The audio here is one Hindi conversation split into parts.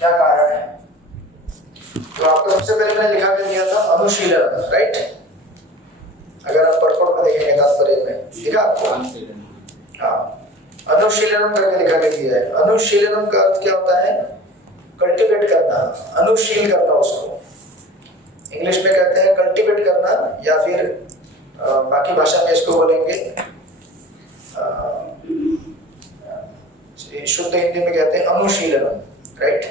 क्या कारण है? तो आपको सबसे पहले मैंने लिखा के दिया था अनुशीलन, राइट? अगर आप परपट में देखेंगे तात्पर्य में लिखा आपको, हाँ, अनुशीलनम करके लिखा के दिया है। अनुशीलनम का अर्थ क्या होता है? कल्टीवेट करना, अनुशील करना, उसको इंग्लिश में कहते हैं कल्टीवेट करना, या फिर बाकी भाषा में इसको बोलेंगे, शुद्ध हिंदी में कहते हैं अनुशीलनम, राइट?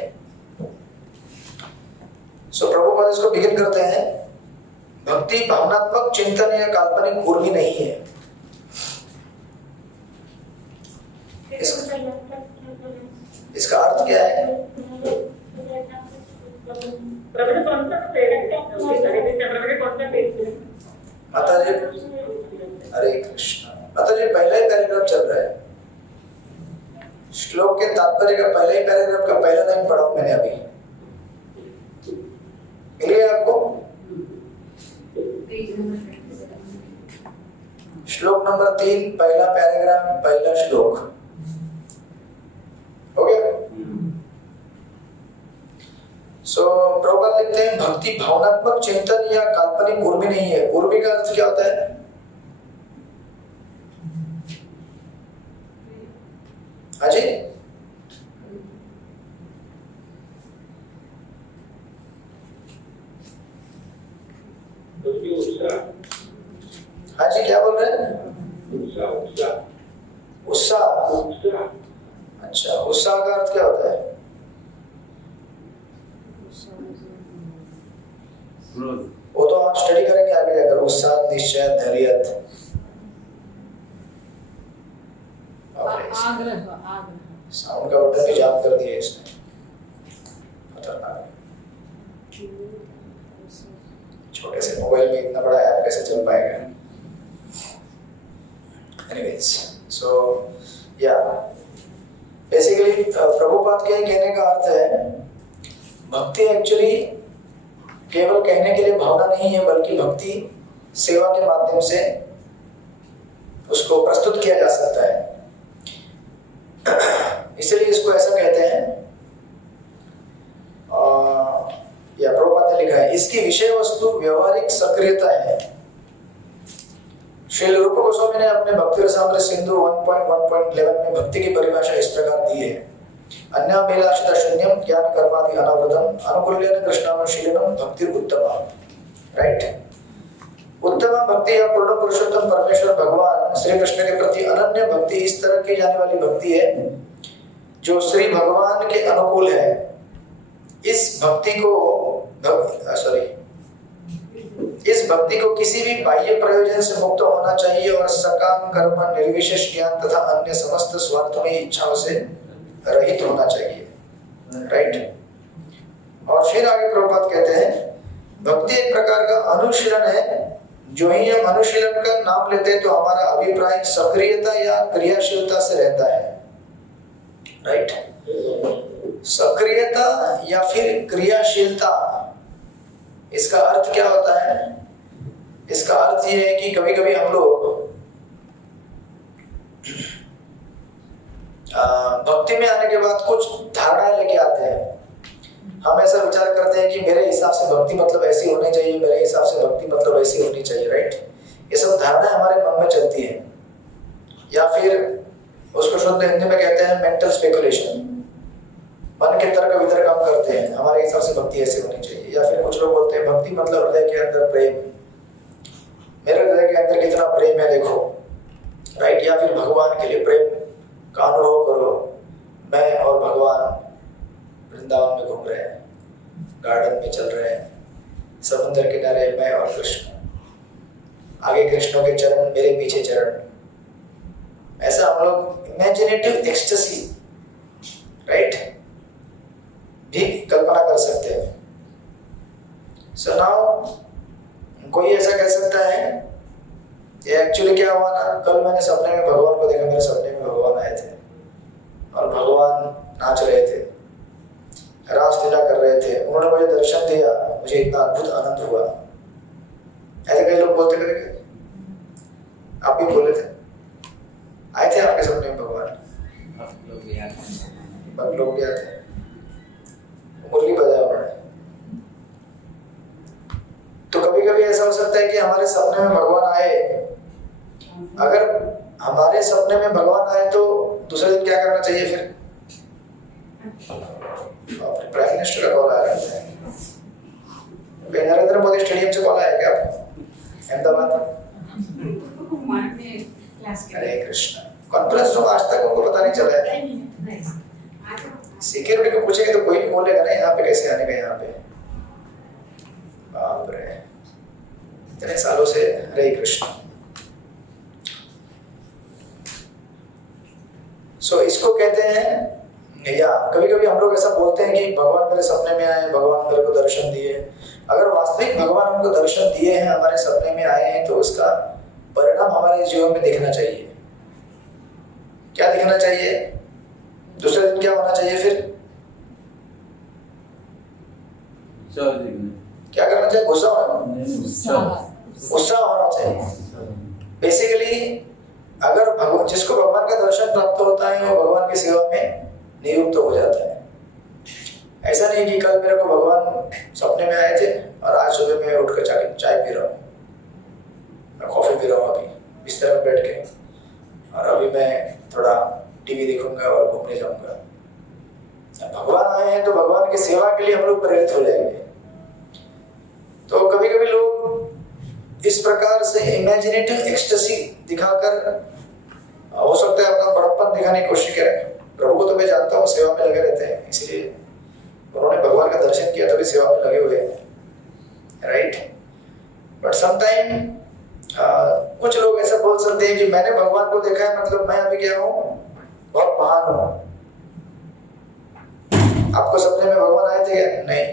सो प्रभुपाद इसको बिगिन करते हैं, भक्ति भावनात्मक चिंतन या काल्पनिक उर्मी नहीं है। इसका अर्थ क्या है? माता जी, हरे कृष्ण। माता जी, पहला ही पैराग्राफ चल रहा है, श्लोक के तात्पर्य का पहला ही पैराग्राफ का पहला लाइन पढ़ा हूं मैंने अभी। मिल गया आपको? श्लोक नंबर 3, पहला पैराग्राफ, पहला श्लोक हो गया। सो प्रभुपाद लिखते हैं, भक्ति भावनात्मक चिंतन या काल्पनिक उर्मी नहीं है। उर्मी का अर्थ क्या होता है? हाँ जी, हाँ जी, क्या बोल रहे हैं? उत्साह। अच्छा, उत्साह का अर्थ क्या होता है? वो तो आप स्टडी करेंगे आगे जाकर। उत्साह, निश्चय, धैर्य, साउंड का बटन भी जाम कर दिया इसने, खतरनाक। छोटे से मोबाइल में इतना बड़ा ऐप कैसे चल पाएगा? एनीवेज, सो या बेसिकली प्रभुपाद के कहने का अर्थ है, भक्ति एक्चुअली केवल कहने के लिए भावना नहीं है, बल्कि भक्ति सेवा के माध्यम से उसको प्रस्तुत किया जा सकता है। इसलिए इसको ऐसा कहते हैं, या प्रभुपाद ने लिखा है, इसकी विषय वस्तु व्यवहारिक सक्रियता है। श्री रूप गोस्वामी ने अपने भक्ति रसामृत सिंधु 1.1.11 में भक्ति की परिभाषा इस प्रकार दी है, अन्याभिलाषिता शून्यम ज्ञान कर्मादि अनावृतम अनुकूल्येन कृष्णानुशीलनम भक्ति उत्तमा, राइट? उत्तम भक्ति या पूर्ण पुरुषोत्तम परमेश्वर भगवान श्री कृष्ण के प्रति अनन्य भक्ति इस तरह की जाने वाली भक्ति है जो श्री भगवान के अनुकूल है। इस भक्ति को किसी भी बाह्य प्रयोजन से मुक्त होना चाहिए और सकाम कर्म, निर्विशेष ज्ञान तथा अन्य समस्त स्वार्थमयी इच्छाओं से रहित होना चाहिए, राइट? और फिर आगे प्रभुपाद कहते हैं, भक्ति एक प्रकार का अनुशीलन है। जो ही हम अनुशीलन का नाम लेते हैं तो हमारा अभिप्राय सक्रियता या क्रियाशीलता से रहता है, राइट? सक्रियता या फिर क्रियाशीलता, इसका अर्थ क्या होता है? इसका अर्थ ये है कि कभी कभी हम लोग भक्ति में आने के बाद कुछ धारणाएं लेके आते हैं। हम ऐसा विचार करते हैं कि मेरे हिसाब से भक्ति मतलब ऐसी होनी चाहिए, मेरे हिसाब से भक्ति मतलब ऐसी होनी चाहिए, राइट? ये सब धारणाएं हमारे मन में चलती हैं, या फिर उसको शुद्ध हिंदी में कहते हैं मेंटल स्पेकुलेशन। मन के तर्क वितर्क हम करते हैं, हमारे हिसाब से भक्ति ऐसी होनी चाहिए। या फिर कुछ लोग बोलते हैं भक्ति मतलब हृदय के अंदर प्रेम, मेरे हृदय के अंदर कितना प्रेम है देखो, राइट? या फिर भगवान के लिए प्रेम का अनुभव करो, मैं और भगवान वृंदावन में घूम रहे हैं, गार्डन में चल रहे हैं, समुद्र किनारे मैं और कृष्ण, आगे कृष्ण के चरण, मेरे पीछे चरण। ऐसा हम लोग इमेजिनेटिव एक्सटेसी, राइट, भी कल्पना कर सकते हैं। सो नाउ कोई ऐसा कह सकता है, ये एक्चुअली क्या हुआ ना, कल मैंने सपने में भगवान को देखा, मेरे सपने में भगवान आए थे और भगवान नाच रहे थे, रासलीला कर रहे थे, उन्होंने मुझे दर्शन दिया, मुझे इतना अद्भुत आनंद हुआ। ऐसे कई लोग बोलते करेंगे, आप भी बोले थे, आए थे आपके सपने में भगवान? लोग भी आए थे। सपने में भगवान आए, अगर हमारे सपने में भगवान आए तो दूसरे दिन क्या करना चाहिए फिर? प्राइम मिनिस्टर का कॉल आ रहा है। नरेंद्र मोदी स्टेडियम से कॉल आया क्या आपको? अहमदाबाद। हरे कृष्ण। कॉन्फ्रेंस रूम आज तक उनको पता नहीं चला है। सिक्योरिटी को पूछेंगे तो कोई भी बोलेगा ना यहाँ पे कैसे आने का, यहाँ पे बाप रे इतने सालों से। हरे कृष्ण। सो इसको कहते हैं, या कभी कभी हम लोग ऐसा बोलते हैं कि भगवान मेरे सपने में आए, भगवान मेरे को दर्शन दिए। अगर वास्तविक भगवान हमको दर्शन दिए हैं, हमारे सपने में आए हैं, तो उसका परिणाम हमारे जीवन में दिखना चाहिए। क्या दिखना चाहिए? दूसरे दिन क्या होना चाहिए फिर? क्या करना चाहिए? गुस्सा होना चाहिए। बेसिकली अगर भगवान, जिसको भगवान का दर्शन प्राप्त होता है, वो भगवान की सेवा में नियुक्त हो जाता है। ऐसा नहीं कि कल मेरे को भगवान सपने में आए थे और आज सुबह मैं उठकर चाय पी रहा हूँ, मैं कॉफी पी रहा हूँ अभी बिस्तर में बैठ के, और अभी मैं थोड़ा टीवी देखूंगा और घूमने जाऊंगा। भगवान आए हैं तो भगवान की सेवा के लिए हम लोग प्रेरित हो जाएंगे। तो कभी कभी लोग इस प्रकार से इमेजिनेटिव एक्सटेसी दिखाकर हो सकता है अपना बड़प्पन दिखाने की कोशिश करें। प्रभु को तो मैं जानता हूँ सेवा में लगे रहते हैं, इसलिए उन्होंने भगवान का दर्शन किया तभी सेवा में लगे हुए हैं, राइट। बट समटाइम कुछ लोग ऐसा बोल सकते हैं कि मैंने भगवान को देखा है, मतलब मैं अभी क्या हूँ, बहुत महान हूँ। आपको सपने में भगवान आए थे क्या? नहीं,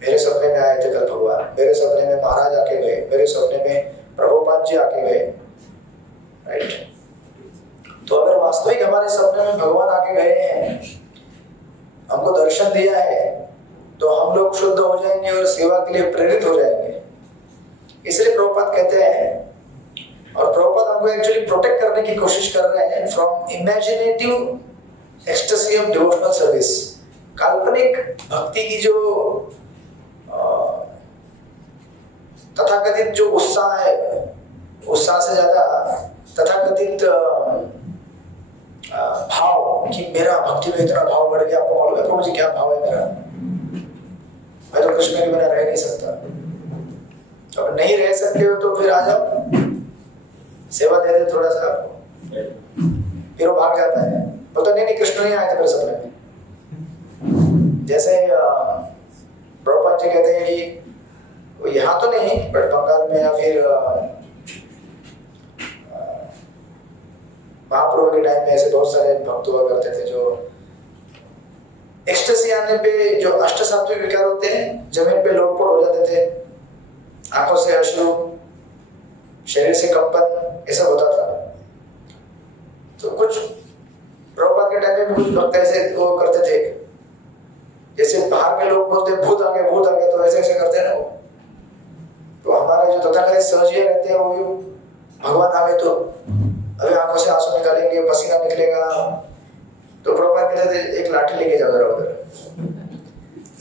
मेरे सपने में आए थे कल भगवान। मेरे सपने में महाराज आके गए, मेरे सपने में प्रभुपाद जी आके गए, राइट। तो अगर वास्तविक हमारे सपने में भगवान आके गए हैं, हमको दर्शन दिया है, तो हम लोग शुद्ध हो जाएंगे और सेवा के लिए प्रेरित हो जाएंगे। इसलिए प्रभुपाद कहते हैं, और प्रभुपाद हमको एक्चुअली प्रोटेक्ट करने की कोशिश कर रहे हैं from imaginative ecstasy of devotional service. काल्पनिक भक्ति की जो तथाकथित जो उत्साह है, उत्साह से ज्यादा तथाकथित भाव कि मेरा भक्ति में इतना भाव बढ़ गया। आपको मालूम है प्रभु जी क्या भाव है मेरा? मैं तो कृष्ण के बिना रह नहीं सकता। तो नहीं रह सकते हो तो फिर आ जाओ, सेवा दे दे थोड़ा सा आपको। फिर वो भाग जाता है, बोलता नहीं कृष्ण नहीं आए थे मेरे सपने में। जैसे प्रभुपाद जी कहते हैं कि वो यहाँ तो नहीं, बट बंगाल में या फिर महाप्रभु के टाइम में ऐसे बहुत सारे भक्त हुआ करते थे जो एक्सटेसी आने पे, जो अष्ट सात्विक विकार होते हैं, जमीन पे लोटपोट हो जाते थे, आंखों से अश्रु, शरीर से कंपन, ऐसा होता था। तो कुछ प्रभुपाद के टाइम में कुछ भक्त ऐसे वो करते थे, जैसे बाहर के लोग बोलते भूत आ गए, तो ऐसे ऐसे करते हैं ना वो। तो हमारे जो तथाकथित सहजिया रहते हैं, वो भी भगवान आ गए तो अभी आंखों से आंसू निकालेंगे, पसीना निकलेगा। तो प्रभुपाद कहते थे एक लाठी लेके जाओ जरा उधर,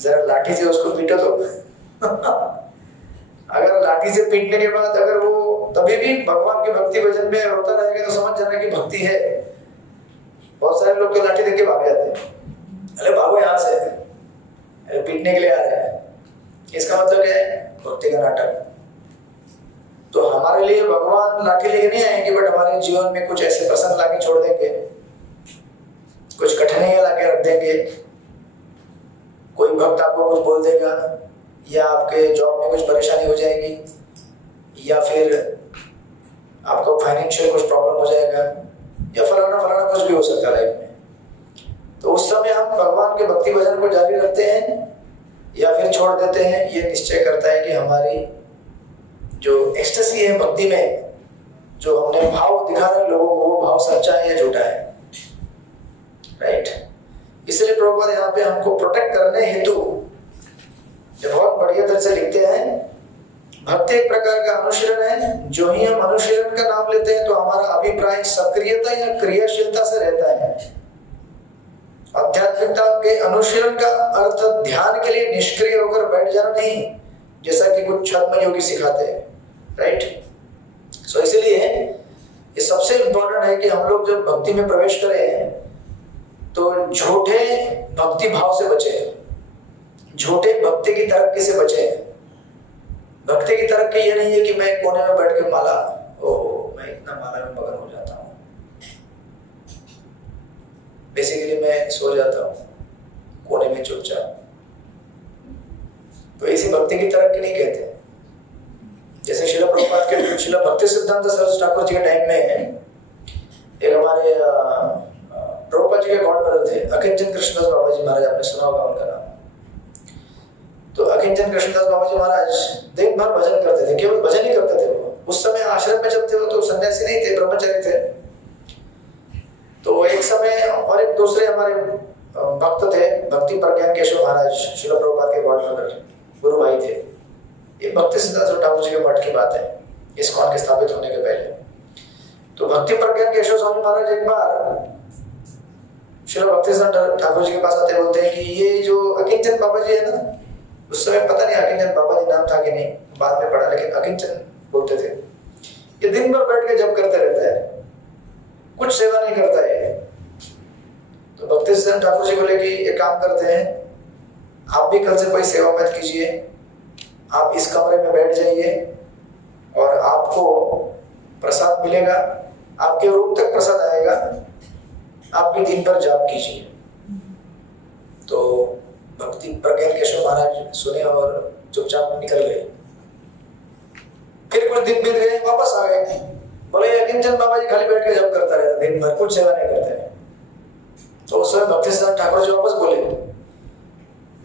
जरा लाठी से उसको पीटो। तो अगर लाठी से पीटने के बाद अगर वो तभी भी भगवान की भक्ति भजन में रोता रहेगा तो समझ जाना कि भक्ति है। बहुत सारे लोग तो लाठी देके भाग जाते हैं, अरे भागो यहाँ से, पीटने के लिए आ रहे हैं। इसका मतलब क्या है? भक्ति का नाटक। तो हमारे लिए भगवान लाठी लेके नहीं आएंगे, बट हमारे जीवन में कुछ ऐसे प्रसंग लाके छोड़ देंगे, कुछ कठिनाइयां लाके रख देंगे। कोई भक्त आपको कुछ बोल देगा, या आपके जॉब में कुछ परेशानी हो जाएगी, या फिर आपको फाइनेंशियल कुछ प्रॉब्लम हो जाएगा, या फलाना फलाना कुछ भी हो सकता है लाइफ में। तो उस समय हम भगवान के भक्ति भजन को जारी रखते हैं या फिर छोड़ देते हैं, ये निश्चय करता है कि हमारी जो एक्सटेसी है भक्ति में, जो हमने भाव दिखा रहे लोगों को, वो भाव सच्चा है या झूठा है, राइट। इसलिए प्रभुपाद यहाँ पे हमको प्रोटेक्ट करने हेतु बहुत बढ़िया तरह से लिखते हैं, भक्ति एक प्रकार का अनुशीलन है। जो ही हम अनुशीलन का नाम लेते हैं तो हमारा अभिप्राय सक्रियता या क्रियाशीलता से रहता है। आध्यात्मिकता के अनुशीलन का अर्थ ध्यान के लिए निष्क्रिय होकर बैठ जाना नहीं, जैसा कि कुछ छद्म योगी सिखाते हैं। राइट। सो इसलिए ये सबसे इंपॉर्टेंट है कि हम लोग जब भक्ति में प्रवेश करें तो झूठे भक्ति भाव से बचे, झूठे भक्ति की तरक्की से बचे। भक्ति की तरक्की ये नहीं है कि मैं कोने में बैठ के माला, ओह मैं इतना माला में मगन हो जाता हूँ, बेसिकली मैं सो जाता हूँ कोने में चुपचाप, तो ऐसी भक्ति की तरक्की नहीं कहते। जैसे शिला प्रभुपाद के, शिला भक्ति सिद्धांत सरस्वती ठाकुर जी के टाइम में एक हमारे प्रभुपाद जी के गॉड ब्रदर थे अकिंचन कृष्णदास बाबा जी महाराज, आपने सुना होगा उनका नाम। तो अकिंचन कृष्णदास बाबा जी महाराज दिन भर भजन करते थे, केवल भजन ही करते थे वो। उस समय आश्रम में जब थे वो तो सन्यासी नहीं थे, ब्रह्मचारी थे। तो एक समय और एक दूसरे हमारे भक्त थे भक्ति प्रज्ञान केशव महाराज, शिला प्रभुपाद के गॉड ब्रदर गुरु भाई थे। ये भक्ति सिद्धांत ठाकुर जी के मठ की बात है, इस्कॉन के स्थापित होने के पहले। तो भक्ति प्रज्ञान केशव स्वामी महाराज एक बार शिला भक्ति सिद्धांत ठाकुर जी के पास आते बोलते हैं कि ये जो अकिंचन बाबा जी है ना, उस समय पता नहीं अकिंचन बाबा जी नाम था कि नहीं, बाद में पढ़ा, लेकिन अकिंचन बोलते थे। ये दिन भर बैठ के जप करते रहता है, कुछ सेवा नहीं करता है। तो भक्ति सिद्धांत ठाकुर जी बोले कि एक काम करते हैं, आप भी कल से कोई सेवा मत कीजिए, आप इस कमरे में बैठ जाइए और आपको प्रसाद मिलेगा, आपके रूम तक प्रसाद आएगा, आप भी दिन भर जाप कीजिए। तो भक्ति प्रज्ञान केशव महाराज सुने और चुपचाप निकल गए। फिर कुछ दिन बीत गए, वापस आ गए, बोले अकिंचन बाबा जी खाली बैठ के जप करता रहता दिन भर, कुछ सेवा नहीं करते। तो उस समय भक्ति सिद्धांत ठाकुर जी वापस बोले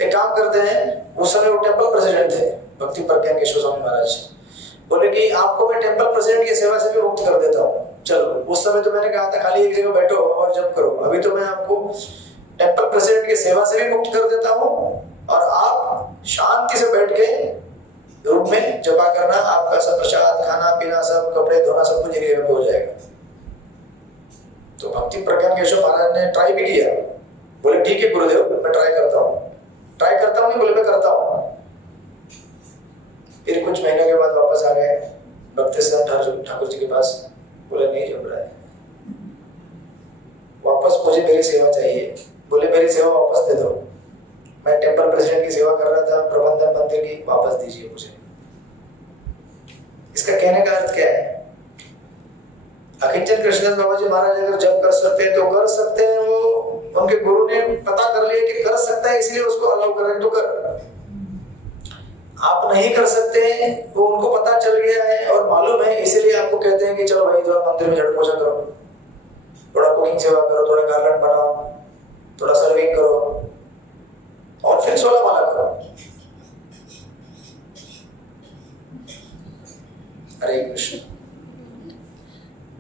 एक काम करते हैं, उस समय वो टेंपल प्रेसिडेंट थे भक्ति प्रज्ञान केशव स्वामी महाराज, बोले कि आपको मैं टेंपल प्रेसिडेंट की सेवा से भी मुक्त कर देता हूँ। चलो, उस समय तो मैंने कहा था खाली एक जगह बैठो और जप करो, अभी तो मैं आपको टेंपल प्रेसिडेंट की सेवा से भी मुक्त कर देता हूँ और आप शांति से बैठ के रूम में जपा करना, आपका सब प्रसाद, खाना पीना, सब कपड़े धोना, सब कुछ एक जगह पे हो जाएगा। तो भक्ति प्रज्ञान केशव महाराज ने ट्राई भी किया, बोले ठीक है गुरुदेव मैं ट्राई करता हूँ। ट्राई करता हूँ नहीं बोले, मैं करता हूँ। फिर कुछ महीनों के बाद वापस आ गए भक्ति सिद्धांत ठाकुर जी के पास, बोले नहीं जम रहा है, वापस मुझे मेरी सेवा चाहिए। बोले मेरी सेवा वापस दे दो, मैं टेंपल प्रेसिडेंट की सेवा कर रहा था, प्रबंधन मंदिर की, वापस दीजिए मुझे। इसका कहने का अर्थ क्या है? अकिंचन कृष्णदास बाबा जी महाराज अगर जब कर सकते हैं तो कर सकते हैं, वो उनके गुरु ने पता कर लिया कि कर सकता है इसलिए उसको अलाउ कर रहे हैं तो कर। आप नहीं कर सकते, वो उनको पता चल गया है और मालूम है, इसीलिए आपको कहते हैं कि चलो भाई थोड़ा मंदिर में झाड़ू पोछा करो, थोड़ा कुकिंग सेवा करो, थोड़ा गार्लैंड बनाओ, थोड़ा सर्विंग करो और फिर 16 माला करो। हरे कृष्ण।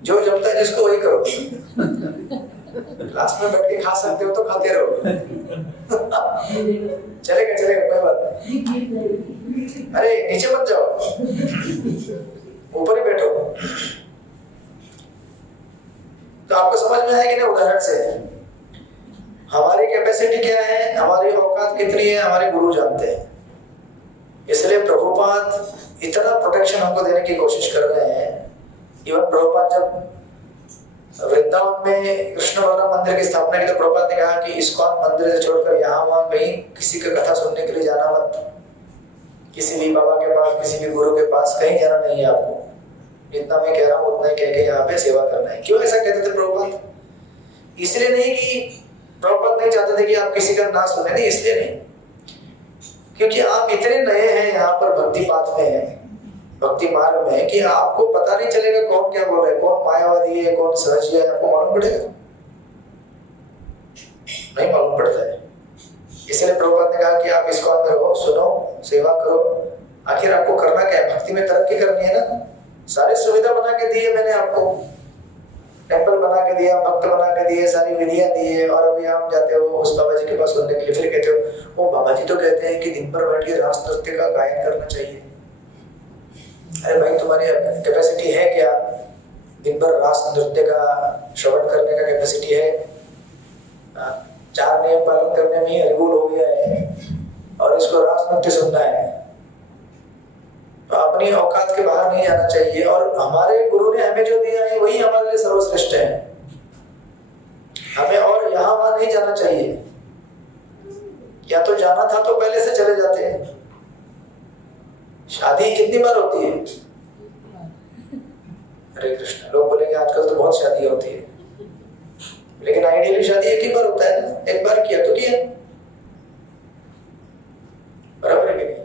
जो जमता है जिसको वही करो, लास्ट में बैठ के खा सकते हो तो खाते रहो। चलेगा चलेगा, कोई बात नहीं। अरे नीचे मत जाओ, ऊपर ही बैठो। तो आपको समझ में आएगी ना उदाहरण से, हमारी कैपेसिटी क्या है, हमारी औकात कितनी है, हमारे गुरु जानते हैं। इसलिए प्रभुपाद इतना प्रोटेक्शन हमको देने की कोशिश कर रहे हैं। इवन प्रभुपाद जब वृंदावन में कृष्ण बलराम मंदिर की स्थापना की तो प्रभुपाद ने कहा कि इस्कॉन मंदिर से छोड़कर यहाँ वहां कहीं किसी का कथा सुनने के लिए जाना मत, किसी भी बाबा के पास, किसी भी गुरु के पास कहीं जाना नहीं है आपको, जितना मैं कह रहा हूँ उतना ही कह के यहाँ पे सेवा करना है। क्यों ऐसा कहते थे प्रभुपाद? इसलिए नहीं कि प्रभुपाद नहीं चाहते थे कि आप किसी का ना सुने, नहीं, इसलिए नहीं, क्योंकि आप इतने नए हैं यहाँ पर भक्ति पाथ में है, भक्ति मार्ग में, कि आपको पता नहीं चलेगा कौन क्या बोल रहा है, कौन मायावादी है, कौन सहज है, आपको मालूम पड़ेगा? नहीं मालूम पड़ता है। इसलिए प्रभुपाद ने कहा कि आप इस्कॉन में रहो, सुनो, सेवा करो। आखिर आपको करना क्या है? भक्ति में तरक्की करनी है ना। सारी सुविधा बना के दी है मैंने आपको, टेंपल बना के दिया, भक्त बना के दिए, सारी विधियां दी है, और अभी आप जाते हो उस बाबा जी के पास सुनने के लिए, फिर कहते हो वो बाबा जी तो कहते हैं कि दिन भर बैठ के रास नृत्य का गायन करना चाहिए। अरे भाई तुम्हारी कैपेसिटी है क्या? दिन भर रास नृत्य का श्रवण करने का कैपेसिटी है? 4 नियम पालन करने में ही हरिबोल हो गया है और इसको रास नृत्य सुनना है। तो आपने अपनी औकात के बाहर नहीं जाना चाहिए, और हमारे गुरु ने हमें जो दिया है वही हमारे लिए सर्वश्रेष्ठ है। हमें और यहाँ वहां नहीं जाना चाहिए। या तो जाना था तो पहले से चले जाते हैं। शादी कितनी बार होती है? हरे कृष्ण। लोग बोलेंगे आजकल तो बहुत शादी होती है, लेकिन आइडियली शादी एक ही बार होता है ना। एक बार किया तो किया, बराबर है कि नहीं?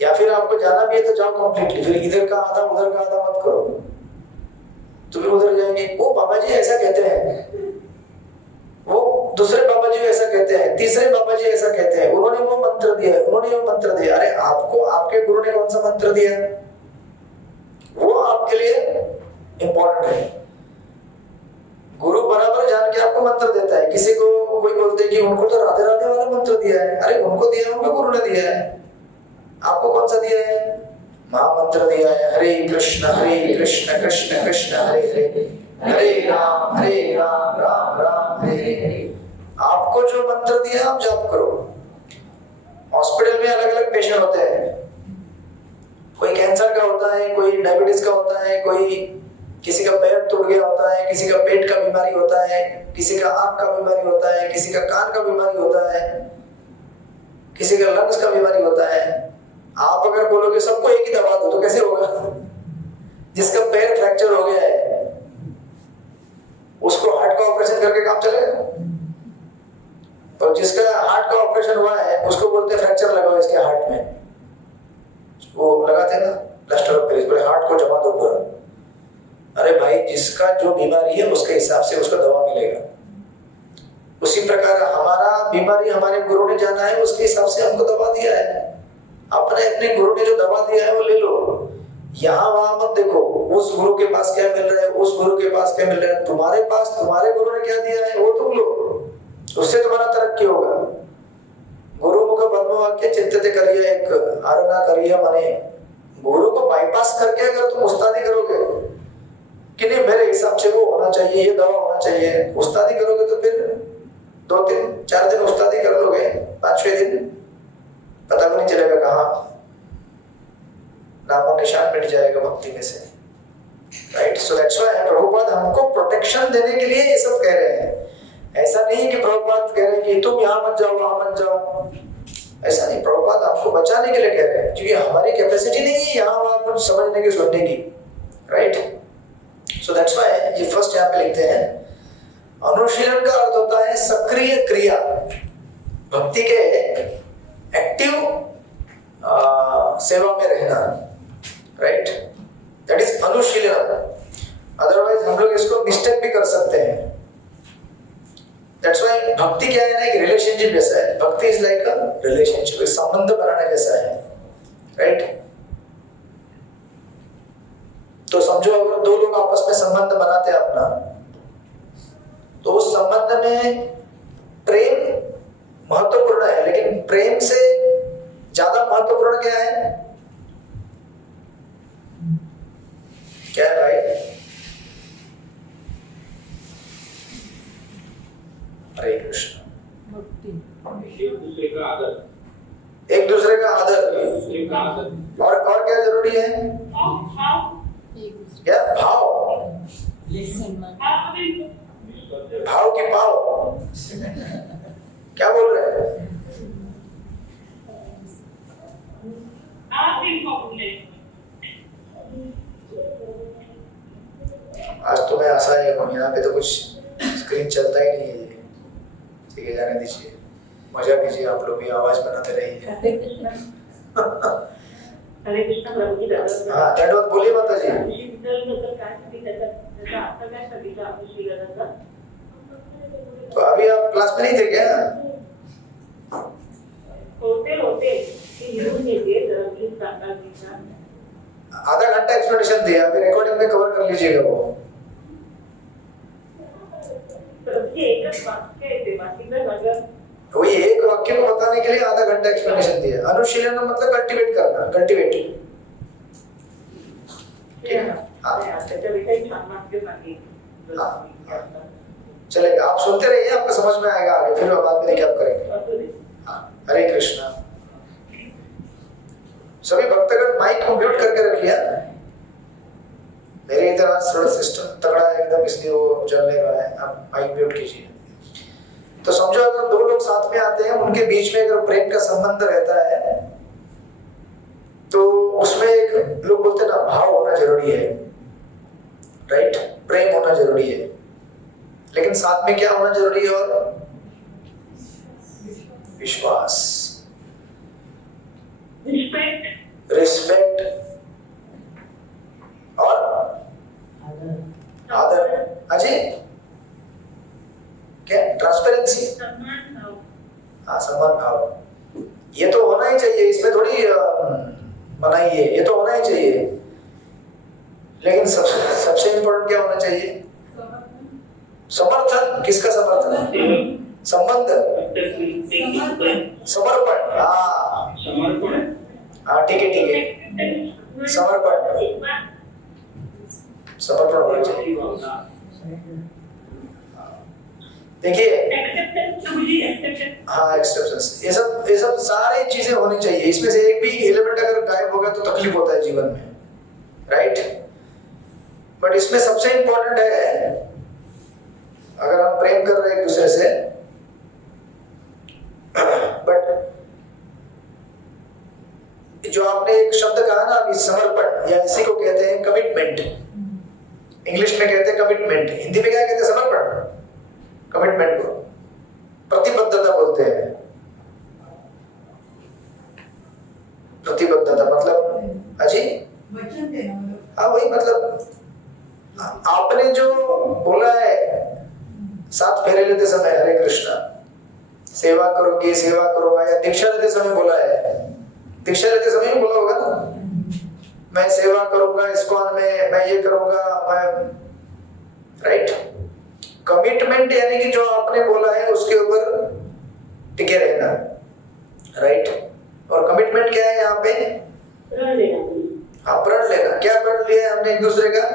या फिर आपको जाना भी है तो जाओ कंप्लीटली, फिर इधर का आधा उधर का आधा मत करो। तो फिर उधर जाएंगे, वो बाबा जी ऐसा कहते हैं, वो दूसरे बाबा जी ऐसा कहते हैं, तीसरे बाबा जी ऐसा कहते हैं, उन्होंने वो मंत्र दिया, उन्होंने वो मंत्र दिया। अरे आपको आपके गुरु ने कौन सा मंत्र दिया? वो आपके लिए इंपॉर्टेंट है। गुरु बराबर जान के आपको मंत्र देता है। किसी को कोई बोलते हैं कि उनको तो राधे राधे वाला मंत्र दिया है। अरे उनको दिया है, उनको गुरु ने दिया है। आपको कौन सा दिया है? महामंत्र दिया है, हरे कृष्ण कृष्ण कृष्ण हरे हरे, हरे राम राम राम हरे हरे। आपको जो मंत्र दिया आप जाप करो। हॉस्पिटल में अलग अलग पेशेंट होते हैं, कोई कैंसर का होता है, कोई डायबिटीज का होता है, कोई किसी का पैर टूट गया होता है, किसी का पेट का बीमारी होता है, किसी का आंख का बीमारी होता है, किसी का कान का बीमारी होता है, किसी का लंग्स का बीमारी होता है। आप अगर बोलोगे सबको एक ही दवा दो तो कैसे होगा? जिसका पैर फ्रैक्चर हो गया है उसको हार्ट का ऑपरेशन करके काम चलेगा, और जिसका हार्ट का ऑपरेशन हुआ है उसको बोलते हैं फ्रैक्चर लगाओ इसके हार्ट में। वो लगाते हैं ना प्लास्टर ऑफ पेरिस, बोले हार्ट को जमा दो पूरा। अरे भाई, जिसका जो बीमारी है उसके हिसाब से उसको दवा मिलेगा। उसी प्रकार हमारा बीमारी हमारे गुरु ने जाना है, उसके हिसाब से हमको दवा दिया है। अपने अपने गुरु ने जो दवा दिया है वो ले लो। यहाँ वहां मत देखो उस गुरु के पास क्या मिल रहा है, उस गुरु के पास क्या मिल रहा है। तुम्हारे पास तुम्हारे गुरु ने क्या दिया है वो तुम लो, उससे तुम्हारा तरक्की होगा। गुरु मुख ब्रह्म वाक्य चित्तते करिए एक आरना करिए मने। गुरु को बाईपास करके अगर तुम उस्तादी करोगे कि नहीं मेरे हिसाब से वो होना चाहिए, ये दवा होना चाहिए, उस्तादी करोगे तो फिर 2-3-4 दिन उस्तादी कर लोगे, 5वें दिन पता भी नहीं चलेगा कहाँ नामो निशान मिट जाएगा भक्ति में से। Right, so that's why Prabhupada हमको प्रोटेक्शन देने के लिए ये सब कह रहे हैं। ऐसा नहीं कि प्रभुपाद कह रहे हैं कि तुम यहाँ मत जाओ वहां मत जाओ, ऐसा नहीं। प्रभुपाद आपको बचाने के लिए कह रहे हैं, क्योंकि हमारी कैपेसिटी नहीं है यहाँ वहां कुछ समझने की सुनने की। राइट, सो दैट्स व्हाई ये फर्स्ट यहाँ पे लिखते हैं अनुशीलन का अर्थ होता है सक्रिय क्रिया, भक्ति के एक्टिव सेवा में रहना। राइट, दैट इज अनुशीलन। अदरवाइज हम लोग इसको मिस्टेक भी कर सकते हैं। दैट्स व्हाई भक्ति क्या है ना, एक रिलेशनशिप जैसा है। भक्ति इज लाइक अ रिलेशनशिप, एक संबंध बनाने जैसा है। राइट, तो समझो अगर दो लोग आपस में संबंध बनाते हैं अपना, तो उस संबंध में प्रेम महत्वपूर्ण है, लेकिन प्रेम से ज्यादा महत्वपूर्ण क्या है? क्या है भाई? हरे कृष्ण। एक दूसरे का आदर, एक दूसरे का आदर। और क्या जरूरी है? क्या भाव? भाव की पाव क्या बोल रहे हैं? आज तो मैं असहाय हूँ, यहाँ पे तो कुछ स्क्रीन चलता ही नहीं है। ठीक है, जाने दीजिए, मजा कीजिए, आप लोग भी आवाज बनाते रहिए। हरे कृष्ण प्रभु की दरबार। हाँ, दंडवत बोलिए माता जी। तो अभी आप क्लास में नहीं थे क्या? आधा घंटा एक्सप्लेनेशन दिया, अभी रिकॉर्डिंग में कवर कर लीजिएगा वो। वही एक वाक्य को बताने के लिए आधा घंटा एक्सप्लेनेशन दिया। अनुशीलन मतलब कल्टीवेट करना, कल्टीवेट। चलेगा, आप सुनते रहिए, आपको समझ में आएगा आगे, फिर बाद में रिकैप करेंगे। हाँ, हरे कृष्णा। सभी भक्तगण माइक को म्यूट करके रखिए। मेरे इधर आज थोड़ा सिस्टम तगड़ा है एकदम, इसलिए वो चलने रहा है। आप माइक म्यूट कीजिए। तो समझो अगर दो लोग साथ में आते हैं, उनके बीच में अगर प्रेम का संबंध रहता है तो उसमें एक लोग बोलते हैं ना, भाव होना जरूरी है, राइट? प्रेम होना जरूरी है, लेकिन साथ में क्या होना जरूरी है? और विश्वास, रिस्पेक्ट और आदर। अजय क्या? ट्रांसपेरेंसी, हाँ, सम्मान भाव। ये तो होना ही चाहिए, इसमें थोड़ी मनाही है, ये तो होना ही चाहिए। लेकिन सबसे इंपॉर्टेंट क्या होना चाहिए? समर्थन। किसका समर्थन? संबंध, समर्पण। हाँ हाँ, ठीक है ठीक है, समर्पण, समर्पण होना चाहिए। देखिए, हाँ, एक्सेप्टेंस, ये सब सारी चीजें होनी चाहिए। इसमें से एक भी एलिमेंट अगर गायब होगा तो तकलीफ होता है जीवन में, राइट? बट इसमें सबसे इंपॉर्टेंट है, अगर हम प्रेम कर रहे हैं एक दूसरे से, बट जो आपने एक शब्द कहा ना अभी, समर्पण, या इसी को कहते हैं कमिटमेंट। इंग्लिश में कहते हैं कमिटमेंट, हिंदी में क्या कहते हैं? समर्पण। कमिटमेंट को प्रतिबद्धता बोलते हैं। प्रतिबद्धता मतलब अजी, हाँ वही, मतलब आपने जो बोला है साथ फेरे लेते समय, हरे कृष्णा, सेवा करोगे, सेवा करोगा, या दीक्षा लेते समय बोला है, दीक्षा लेते समय बोला होगा ना, मैं सेवा करूंगा इस्कॉन में, मैं ये करूंगा, मैं, राइट? कमिटमेंट यानी कि जो आपने बोला है उसके ऊपर टिके रहना, राइट? और कमिटमेंट क्या है यहाँ पे? हाँ, प्रण लेना। क्या प्रण लिया है हमने एक दूसरे का?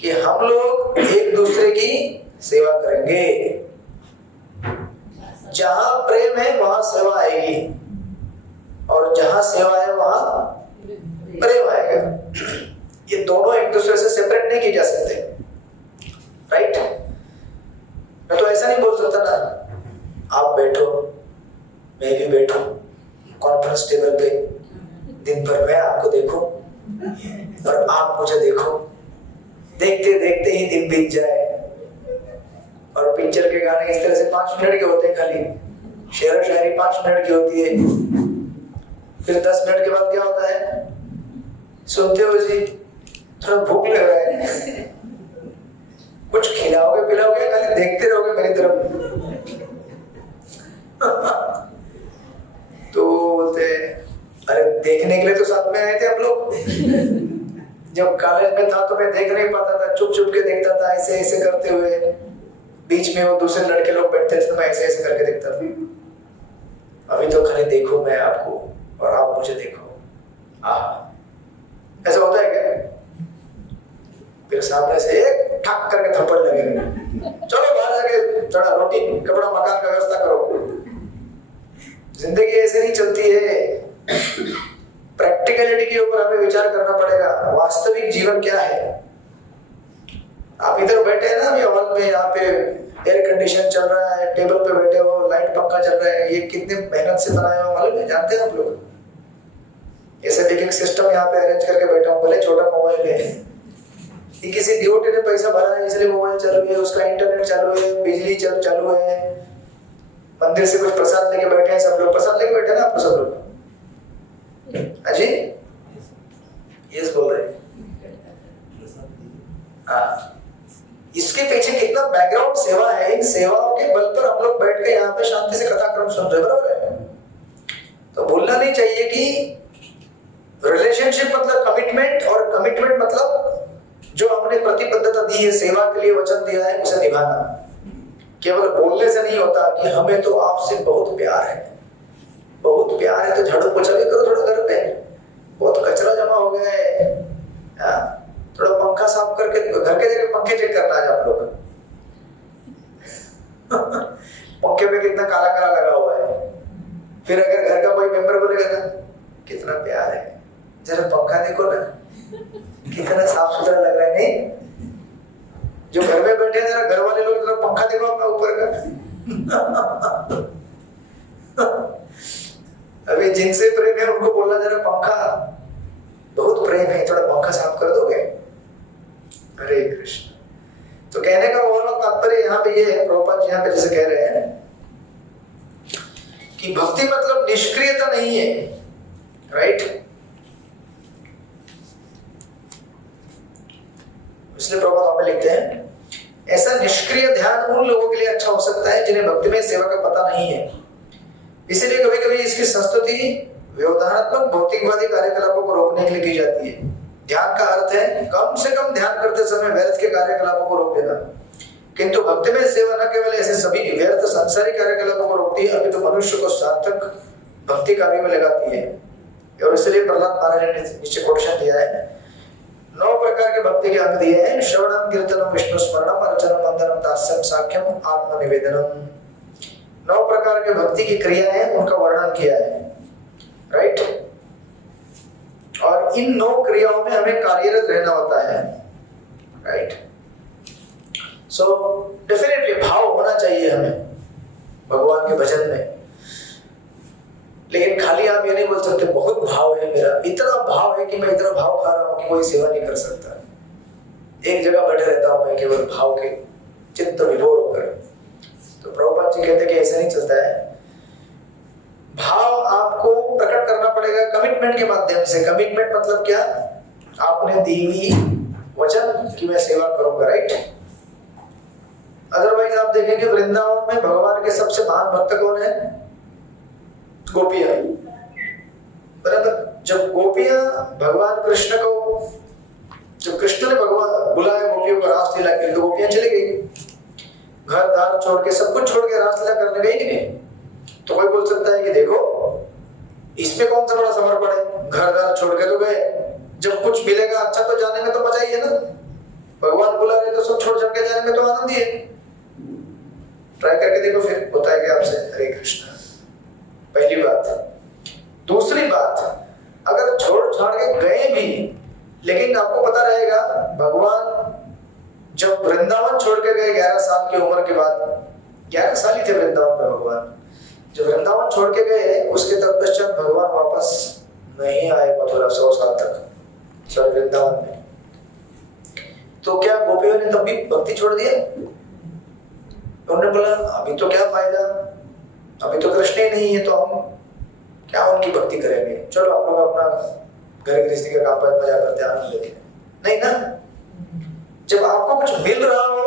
कि हम लोग एक दूसरे की सेवा करेंगे। जहां प्रेम है वहां सेवा आएगी, और जहां सेवा है वहां प्रेम आएगा। ये दोनों एक दूसरे से सेपरेट नहीं किए जा सकते, राइट? मैं तो ऐसा नहीं बोल सकता ना, आप बैठो मैं भी बैठूं कॉन्फ्रेंस टेबल पे, दिन भर मैं आपको देखूं और आप मुझे देखो, देखते देखते ही दिन बीत जाए। और पिक्चर के गाने इस तरह से 5 मिनट के होते हैं, खाली शेर व शायरी 5 मिनट की होती है। फिर 10 मिनट के बाद क्या होता है? सुनते हो जी, थोड़ा भूख लग रहा है, कुछ खिलाओगे पिलाओगे? खाली देखते रहोगे मेरी तरफ। तो बोलते अरे देखने के लिए तो साथ में आए थे हम लोग। जब कॉलेज में था तो मैं देख नहीं पाता था, चुप चुप के देखता था, ऐसे ऐसे करते हुए। बीच में वो दूसरे लड़के लोग बैठते थे तो मैं ऐसे ऐसे करके देखता था। अभी तो खाली देखो मैं आपको और आप मुझे देखो। ऐसा होता है क्या? फिर सामने से एक ठक करके थप्पड़ लगेगा, चलो बाहर जाके थोड़ा रोटी कपड़ा मकान का व्यवस्था करो। जिंदगी ऐसे नहीं चलती है। प्रैक्टिकलिटी के ऊपर हमें विचार करना पड़ेगा। वास्तविक जीवन क्या है? आप इधर बैठे हैं ना अभी हॉल में, यहाँ पे एयर कंडीशन चल रहा है, टेबल पे बैठे हो, लाइट पंखा चल रहा है, ये कितने मेहनत से बनाया हुआ मालूम है? जानते हैं आप लोग? ऐसे एक सिस्टम यहाँ पे अरेंज करके बैठा हूँ, भले छोटा मोबाइल है, कि किसी डिवोटी ने पैसा भरा है इसलिए मोबाइल चालू है, उसका इंटरनेट चालू है, बिजली चालू है, मंदिर से कुछ प्रसाद लेके बैठे हैं सब लोग। प्रसाद लेके बैठे ना आप सब लोग? अजी यस बोल रहे हैं। हाँ, इसके पीछे कितना बैकग्राउंड सेवा है। इन सेवाओं के बल पर हम लोग बैठ के यहाँ पे शांति से कथा क्रम सुन रहे, बराबर है? तो भूलना नहीं चाहिए कि रिलेशनशिप मतलब कमिटमेंट, और कमिटमेंट मतलब जो हमने प्रतिबद्धता दी है, सेवा के लिए वचन दिया है, उसे निभाना। केवल बोलने से नहीं होता कि हमें तो आपसे बहुत प्यार है। बहुत प्यार है तो झाड़ू पोछा भी करो थोड़ा घर पे, बहुत कचरा जमा हो गया है। थोड़ा पंखा साफ करके घर के जगह पंखे चेक करना है आप लोग। पंखे में कितना काला काला लगा हुआ है। फिर अगर घर का कोई मेंबर बोलेगा ना कितना प्यार है, जरा पंखा देखो ना, कितना साफ सुथरा लग रहा है, नहीं? जो घर में बैठे हैं जरा घर वाले लोग जरा पंखा देखो अपना ऊपर का। अभी जिनसे प्रेम है उनको बोलना जरा पंखा, बहुत प्रेम है, थोड़ा पंखा साफ कर दोगे? हरे कृष्ण। तो कहने का और तात्पर्य यहाँ पे ये है, प्रभुपाद जी यहाँ पे जैसे कह रहे हैं कि भक्ति मतलब निष्क्रियता नहीं है, राइट? इसलिए प्रभुपाद वहां पे लिखते हैं, ऐसा निष्क्रिय ध्यान उन लोगों के लिए अच्छा हो सकता है जिन्हें भक्ति में सेवा का पता नहीं है। इसीलिए कभी कभी इसकी संस्तुति व्यवधानात्मक भौतिकवादी कार्यकलापों को रोकने के लिए की जाती है। ध्यान का अर्थ है कम से कम ध्यान करते समय व्यर्थ के कार्यकलापों को रोक देना, किंतु भक्ति में सेवा न केवल ऐसे सभी व्यर्थ सांसारिक कार्यकलापों को रोकती है, अभी तो मनुष्य को सार्थक भक्ति कार्य में लगाती है। और इसलिए प्रहलाद महाराज ने नीचे कोटेशन दिया है, 9 प्रकार के भक्ति के अंग दिए हैं, श्रवणम कीर्तनम विष्णु स्मरणम अर्चनम वंदनम दास्यम साख्यम आत्मनिवेदनम। 9 प्रकार के भक्ति की क्रियाएं हैं, उनका वर्णन किया है, राइट? और इन 9 क्रियाओं में हमें कार्यरत रहना होता है, राइट? सो डेफिनेटली भाव होना चाहिए हमें भगवान के भजन में, लेकिन खाली आप ये नहीं बोल सकते बहुत भाव है मेरा, इतना भाव है कि मैं इतना भाव खा रहा हूं कि कोई सेवा नहीं कर सकता, एक जगह बैठे रहता हूं मैं केवल भाव के चित्त विभोर होकर। तो प्रभुपाद जी कहते हैं कि ऐसा नहीं चलता है, भाव आपको प्रकट करना पड़ेगा कमिटमेंट के माध्यम से। कमिटमेंट मतलब क्या? आपने दी हुई वचन कि मैं सेवा करूंगा, राइट? अदरवाइज आप देखेंगे वृंदावन में भगवान के सबसे महान भक्त कौन है? गोपियां, बराबर? जब गोपियां भगवान कृष्ण को, जब कृष्ण ने भगवान बुलाया गोपियों को रासलीला के लिए, तो गोपियां चली गई, घर दार छोड़ के सब कुछ छोड़ के रासलीला करने गई कि नहीं? तो कोई बोल सकता है कि देखो इसमें कौन सा बड़ा समर्पण है, घर दार छोड़ के तो गए, जब कुछ मिलेगा अच्छा तो जाने में तो मजा ही है ना, भगवान बुला रहे तो सब छोड़ छोड़ के जाने में तो आनंद ही है। ट्राई करके देखो, फिर होता है कि आपसे। हरे कृष्ण, पहली बात। दूसरी बात, अगर छोड़ छाड़ के गए भी, लेकिन आपको पता रहेगा भगवान जब वृंदावन छोड़ के गए 11 साल की उम्र के बाद, 11 साल ही थे वृंदावन में भगवान, जब वृंदावन छोड़ के गए उसके तत्पश्चात भगवान वापस नहीं आए मथुरा 100 साल तक, सॉरी वृंदावन में। तो क्या गोपियों ने तब भी भक्ति छोड़ दिया? उन्होंने बोला अभी तो क्या फायदा, अभी तो कृष्ण ही नहीं है, तो हम क्या उनकी भक्ति करेंगे, चलो हम लोग अपना घर गृहस्थी का काम पर मजा करते आनंद लेते हैं। नहीं ना, जब आपको कुछ मिल रहा हो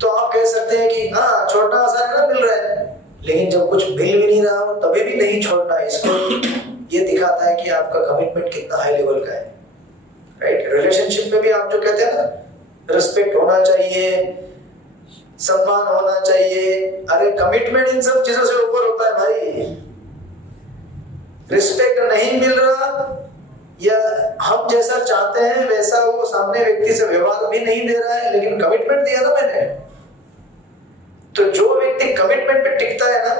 तो आप कह सकते हैं कि हाँ छोड़ना आसान है ना, मिल रहा है, लेकिन जब कुछ मिल भी नहीं रहा हो तभी भी नहीं छोड़ना, इसको ये दिखाता है कि आपका कमिटमेंट कितना हाई लेवल का है, राइट? रिलेशनशिप में भी आप जो कहते हैं ना, रिस्पेक्ट होना चाहिए, सम्मान होना चाहिए, अरे कमिटमेंट इन सब चीजों से ऊपर होता है भाई। रिस्पेक्ट नहीं मिल रहा या हम जैसा चाहते हैं वैसा वो सामने व्यक्ति से व्यवहार भी नहीं दे रहा है, लेकिन कमिटमेंट दिया ना मैंने, तो जो व्यक्ति कमिटमेंट पे टिकता है ना,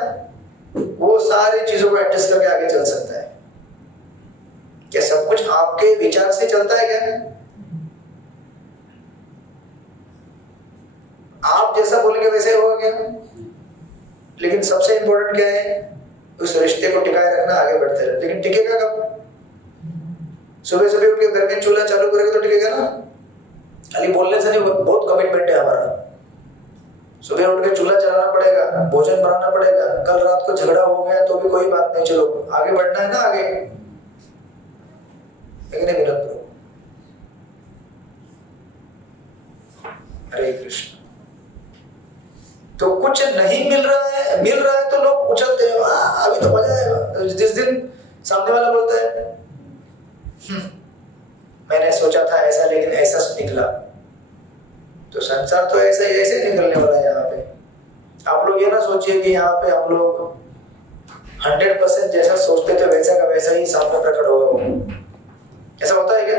वो सारी चीजों को एडजस्ट करके आगे चल सकता है। क्या सब कुछ आपके विचार से चलता है क्या? आप जैसा बोलेंगे वैसे होगा क्या? लेकिन सबसे इंपॉर्टेंट क्या है? उस रिश्ते को टिकाए रखना, आगे बढ़ते रहे। लेकिन टिकेगा कब? सुबह सुबह उठ के घर में चूल्हा चालू करेंगे तो टिकेगा ना, खाली बोलने से नहीं, बहुत कमिटमेंट है हमारा। सुबह उठ के चूल्हा चलाना पड़ेगा, भोजन बनाना पड़ेगा, कल रात को झगड़ा हो गया तो भी कोई बात नहीं, चलो आगे बढ़ना है ना आगे, लेकिन विनोद प्रभु। हरे कृष्ण। तो कुछ नहीं मिल रहा है तो लोग उछलते हैं, अभी तो मजा आएगा। जिस दिन सामने वाला बोलता है मैंने सोचा था ऐसा लेकिन ऐसा निकला, तो संसार तो ऐसा ही ऐसे निकलने वाला है। यहाँ पे आप लोग ये ना सोचिए कि यहाँ पे हम लोग 100% जैसा सोचते थे वैसा का वैसा ही सामने प्रकट होगा, ऐसा होता है क्या?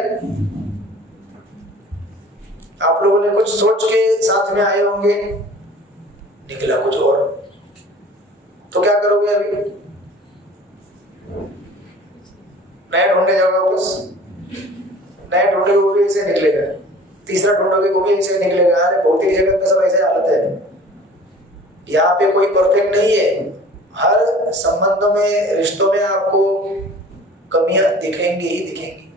आप लोगों ने कुछ सोच के साथ में आए होंगे, निकला कुछ और, तो क्या करोगे अभी? नया ढूंढने जाओगे वापस, नया ढूंढोगे वो भी ऐसे निकलेगा, तीसरा ढूंढोगे वो भी ऐसे निकलेगा। अरे भौतिक जगत में सब ऐसे हालत है, यहाँ पे कोई परफेक्ट नहीं है। हर संबंधों में, रिश्तों में आपको कमियां दिखेंगी ही दिखेंगी,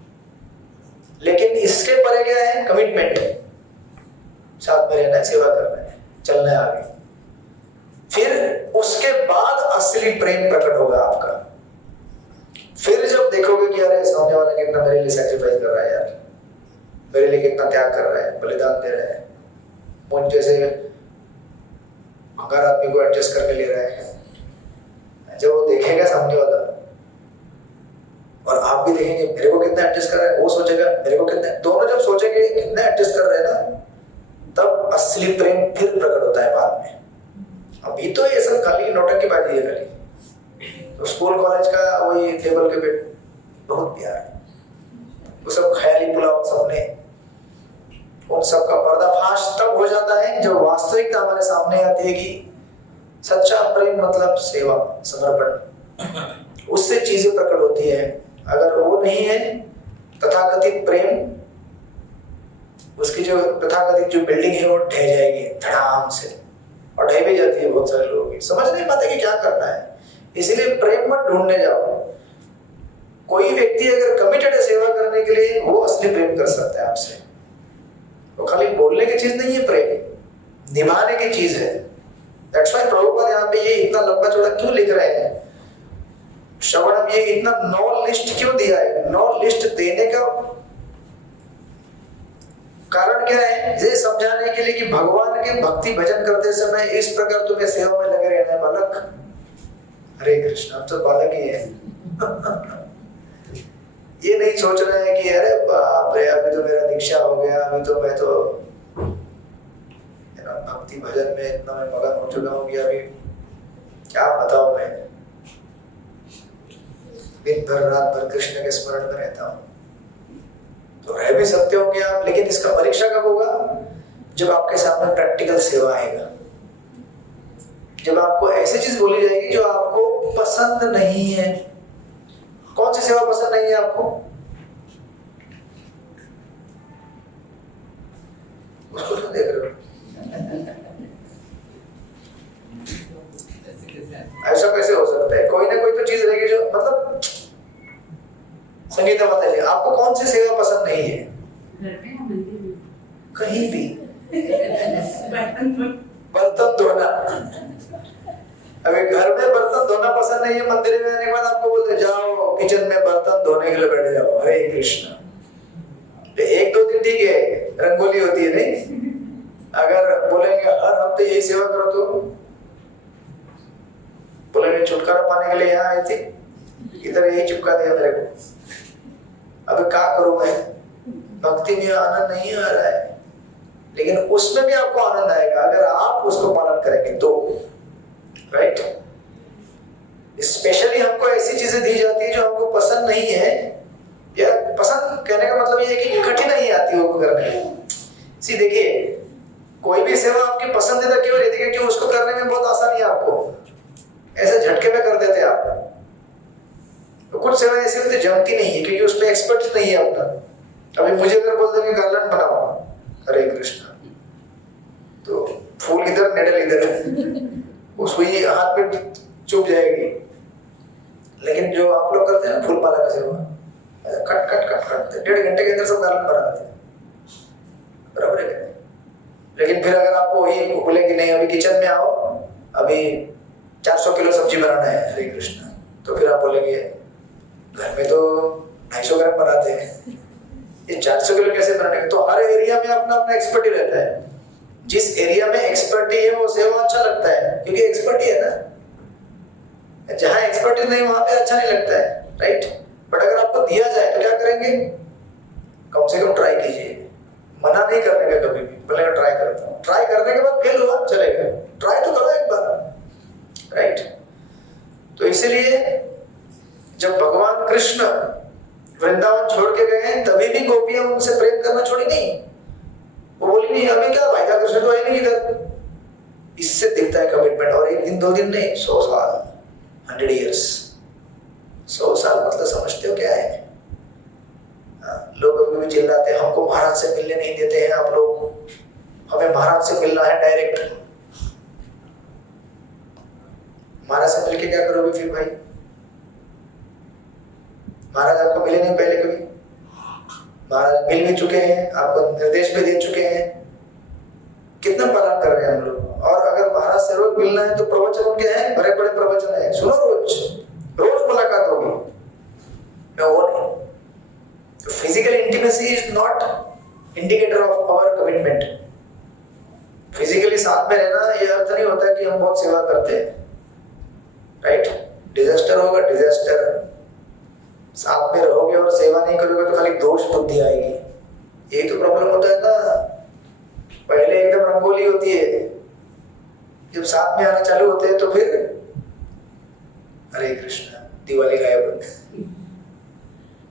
लेकिन इसके परे क्या है? कमिटमेंट है, साथ में रहना है, सेवा करना है, चलना है आगे। फिर उसके बाद असली प्रेम प्रकट होगा आपका। फिर जब देखोगे कि अरे सामने वाला कितना मेरे लिए सैक्रिफाइस कर रहा है यार, मेरे लिए कितना त्याग कर रहा है, बलिदान दे रहा है, मुझ जैसे हर आदमी को एडजस्ट करके ले रहा है। जब वो देखेगा सामने वाला और आप भी देखेंगे मेरे को कितना एडजस्ट कर रहा है, वो सोचेगा मेरे को कितना, दोनों जब सोचेंगे कितना एडजस्ट कर रहे हैं ना, तब असली प्रेम फिर प्रकट होता है बाद में। अभी तो ये सब खाली नौटंकी बाजी है खाली। तो स्कूल कॉलेज का वही टेबल के पे बहुत प्यार है, वो सब ख्याली पुलाव सपने, उन सब का पर्दाफाश तब हो जाता है जब वास्तविकता हमारे सामने आती है कि सच्चा प्रेम मतलब सेवा, समर्पण, उससे चीजें प्रकट होती है। अगर वो नहीं है तथाकथित प्रेम, उसकी जो तथाकथित जो बिल्डिंग है वो ढह जाएगी धड़ाम से, और ढह भी जाती है। बहुत सारे लोग समझ नहीं पाते कि क्या करना है, इसीलिए प्रेम मत ढूंढने जाओ। कोई व्यक्ति अगर कमिटेड है सेवा करने के लिए, वो असली प्रेम कर सकता है आपसे। वो खाली बोलने की चीज नहीं है, प्रेम निभाने की चीज है। दैट्स व्हाई प्रभुपाद यहाँ पे ये इतना लंबा चौड़ा क्यों लिख रहे हैं, श्रवणम, ये इतना नो लिस्ट क्यों दिया है? नो लिस्ट देने का कारण क्या है? ये समझाने के लिए कि भगवान के भक्ति भजन करते समय इस प्रकार तुम्हें सेवा में लगे रहना है बालक। हरे कृष्ण, अब तो बालक ही है। ये नहीं सोच रहे हैं कि अरे बाप रे अभी तो मेरा दीक्षा हो गया, अभी तो मैं तो भक्ति भजन में इतना मैं मगन हो चुका हूँ कि अभी क्या बताऊं, मैं दिन भर रात भर कृष्ण के स्मरण में रहता हूँ। तो रह भी सकते होंगे आप, लेकिन इसका परीक्षा कब होगा? जब आपके सामने प्रैक्टिकल सेवा आएगा, जब आपको ऐसी चीज बोली जाएगी जो आपको पसंद नहीं है। कौन सी सेवा पसंद नहीं है आपको? उसको क्यों देख रहे हो? ऐसा कैसे हो सकता है? कोई ना कोई तो चीज रहेगी जो, मतलब संगीता बताइए आपको कौन सी सेवा पसंद नहीं है? कहीं भी बर्तन धोना। अभी घर में बर्तन धोना पसंद नहीं है, मंदिर में आने के बाद आपको बोलते जाओ किचन में बर्तन धोने के लिए बैठ जाओ। हरे कृष्ण। एक दो दिन ठीक है, रंगोली होती है नहीं, अगर बोलेंगे हर हफ्ते यही सेवा करो तो बोलेंगे छुटकारा पाने के लिए यहाँ आई थी, इधर यही चिपका दिया मेरे को, अब क्या करूं मैं? भक्ति में आनंद नहीं आ रहा है, लेकिन उसमें भी आपको आनंद आएगा अगर आप उसको पालन करेंगे तो, राइट? स्पेशली हमको ऐसी चीजें दी जाती है जो हमको पसंद नहीं है, या पसंद कहने का मतलब ये है कि कठिन नहीं आती वो करने में। सी देखिए, कोई भी सेवा आपकी पसंदीदा क्यों रहती है? क्योंकि उसको करने में बहुत आसानी है, आपको ऐसे झटके में कर देते हैं आप। तो कुछ सेवा ऐसी होती जमती नहीं है क्योंकि उसमें एक्सपर्ट नहीं है अपना। अभी मुझे अगर बोल देंगे गार्लैंड बनाओ, हरे कृष्ण, तो फूल इधर नेडल इधर, वो सुई हाथ में चुभ जाएगी। लेकिन जो आप लोग करते हैं फूल माला का सेवा, कट कट कट कट 1.5 घंटे के अंदर सब गार्लैंड बना देते हैं, बराबर है? लेकिन फिर अगर आपको वही बोलेंगे नहीं अभी किचन में आओ, अभी 400 किलो सब्जी बनाना है, हरे कृष्ण, तो फिर आप बोलेंगे घर में तो 250 ग्राम बनाते हैं, ये 400 किलो कैसे बनाने? तो हर एरिया में अपना अपना एक्सपर्टी रहता है। जिस एरिया में एक्सपर्टी है वो सेवा अच्छा लगता है क्योंकि एक्सपर्टी है ना। जहां एक्सपर्टी नहीं वहां पे अच्छा नहीं लगता है, राइट? बट अगर आपको दिया जाए तो क्या करेंगे? कम से कम ट्राई कीजिए, मना नहीं करने का कभी भी। बोलेगा ट्राई करता हूँ, ट्राई करने के बाद फेल हुआ चलेगा, ट्राई तो करो एक बार, राइट? तो इसीलिए जब भगवान कृष्ण वृंदावन छोड़ के गए तभी भी गोपियां उनसे प्रेम करना छोड़ी नहीं। वो बोली नहीं अभी क्या भाई कृष्ण तो है नहीं इधर। इससे दिखता है कमिटमेंट। और एक दिन 2 दिन नहीं, 100 साल, 100 years। 100 साल मतलब समझते हो क्या है? चिल्लाते हैं हमको महाराज से मिलने नहीं देते हैं आप लोग, हमें महाराज से मिलना है डायरेक्ट। महाराज से मिलके क्या करोगे फिर भाई? महाराज आपको मिले नहीं पहले कभी? महाराज मिल भी चुके हैं, आपको निर्देश भी दे चुके हैं, कितना पालन कर रहे हैं हम लोग। और अगर महाराज से रोज मिलना है तो प्रवचन उनके हैं, बड़े बड़े प्रवचन है, सुनो रोज रोज मुलाकात होगी। मैं वो नहीं, physical intimacy is not indicator of our commitment. Physically साथ में रहना ये अर्थ नहीं होता कि हम बहुत सेवा करते हैं, राइट? डिजास्टर होगा, डिजास्टर। साथ में रहोगे और सेवा नहीं करोगे तो खाली दोष बुद्धि आएगी, यही तो प्रॉब्लम होता है ना। पहले एकदम रंगोली होती है, जब साथ में आना चालू होते हैं तो फिर हरे कृष्णा, दिवाली गायब।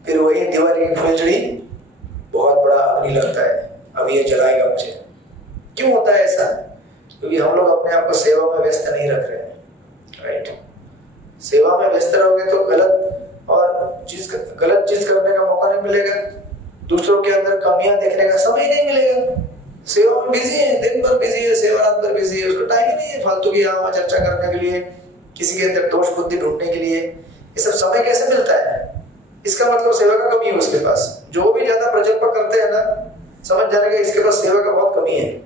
फिर वही दिवाली की फुलझड़ी बहुत बड़ा अग्नि लगता है, अब ये जलाएगा मुझे। क्यों होता है ऐसा? क्योंकि हम लोग अपने आप को सेवा में व्यस्त नहीं रख रहे हैं, राइट? सेवा में व्यस्त रहोगे तो गलत चीज करने का मौका नहीं मिलेगा, दूसरों के अंदर कमियां देखने का समय नहीं मिलेगा। सेवा में बिजी है, दिन भर बिजी है, सेवा रात भर बिजी है, उसको टाइम ही नहीं है फालतू की यहाँ चर्चा करने के लिए, किसी के अंदर दोष बुद्धि ढूंढने के लिए। ये सब समय कैसे मिलता है? इसका मतलब सेवा का कमी है उसके पास। जो भी ज्यादा प्रजल्प करते हैं ना, समझ जाने का इसके पास सेवा का बहुत कमी है।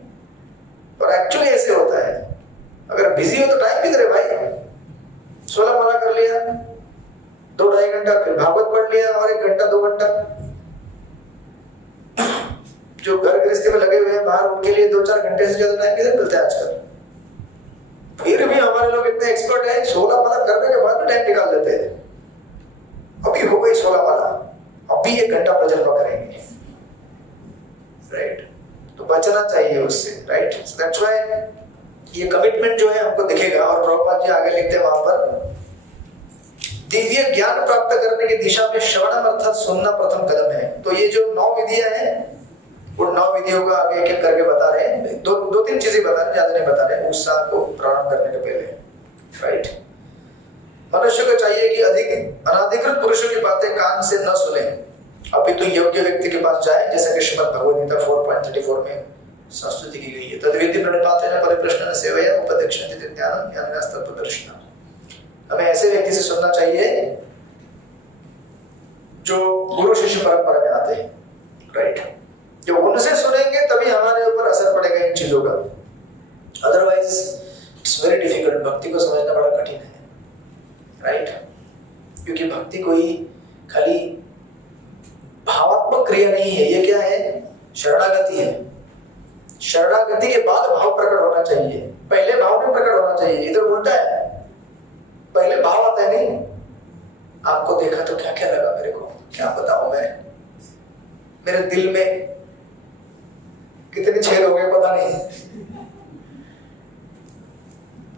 और एक्चुअली ऐसे होता है, अगर बिजी हो तो टाइम भी करे भाई। 16 माला कर लिया, 2-2.5 घंटा, फिर भागवत पढ़ लिया और 1 घंटा 2 घंटा। जो घर गृहस्थी में लगे हुए हैं बाहर, उनके लिए 2-4 घंटे से ज्यादा टाइम किधर मिलता है आजकल? फिर भी हमारे लोग इतने एक्सपर्ट हैं, 16 माला करने के बाद भी टाइम निकाल देते हैं। अभी हो गई 16 माला, अभी 1 घंटा प्रजल्प करेंगे, राइट? तो बचना चाहिए उससे, राइट? सो दैट्स व्हाई ये कमिटमेंट जो है हमको दिखेगा। और प्रभुपाद जी आगे लिखते हैं वहां पर, दिव्य ज्ञान प्राप्त करने की दिशा में श्रवणम अर्थात सुनना प्रथम कदम है। तो ये जो 9 विधियां हैं, वो 9 विधियों का आगे एक-एक करके बता रहे हैं। 2-3 चीजें बता रहे हैं, ज्यादा नहीं बता रहे हैं उत्साह को प्रारंभ करने के पहले, राइट? मनुष्य को चाहिए कि अधिक अनाधिकृत पुरुषों की बातें कान से न सुने, अपितु योग्य व्यक्ति के पास जाए, जैसा कि श्रीमद् भगवद गीता 4.34 में संस्तुति की गई है। तद्विधि प्रणिपातेन परिप्रश्नेन सेवया उपदेक्षन्ति ज्ञानं ज्ञानिनस्तत्त्वदर्शिनः। हमें ऐसे व्यक्ति से सुनना चाहिए जो गुरु शिष्य परंपरा में आते हैं, राइट? जो उनसे सुनेंगे तभी हमारे ऊपर असर पड़ेगा इन चीजों का, अदरवाइज इट्स वेरी डिफिकल्ट। भक्ति को समझना बड़ा कठिन है, राइट? क्योंकि भक्ति कोई खाली भावात्मक क्रिया नहीं है, ये क्या है? शरणागति है। शरणागति के बाद भाव प्रकट होना चाहिए, पहले भाव नहीं प्रकट होना चाहिए। इधर उल्टा है, पहले भाव आता है। नहीं, आपको देखा तो क्या क्या लगा मेरे को, क्या बताऊं मैं, मेरे दिल में कितने छेद हो गए पता नहीं।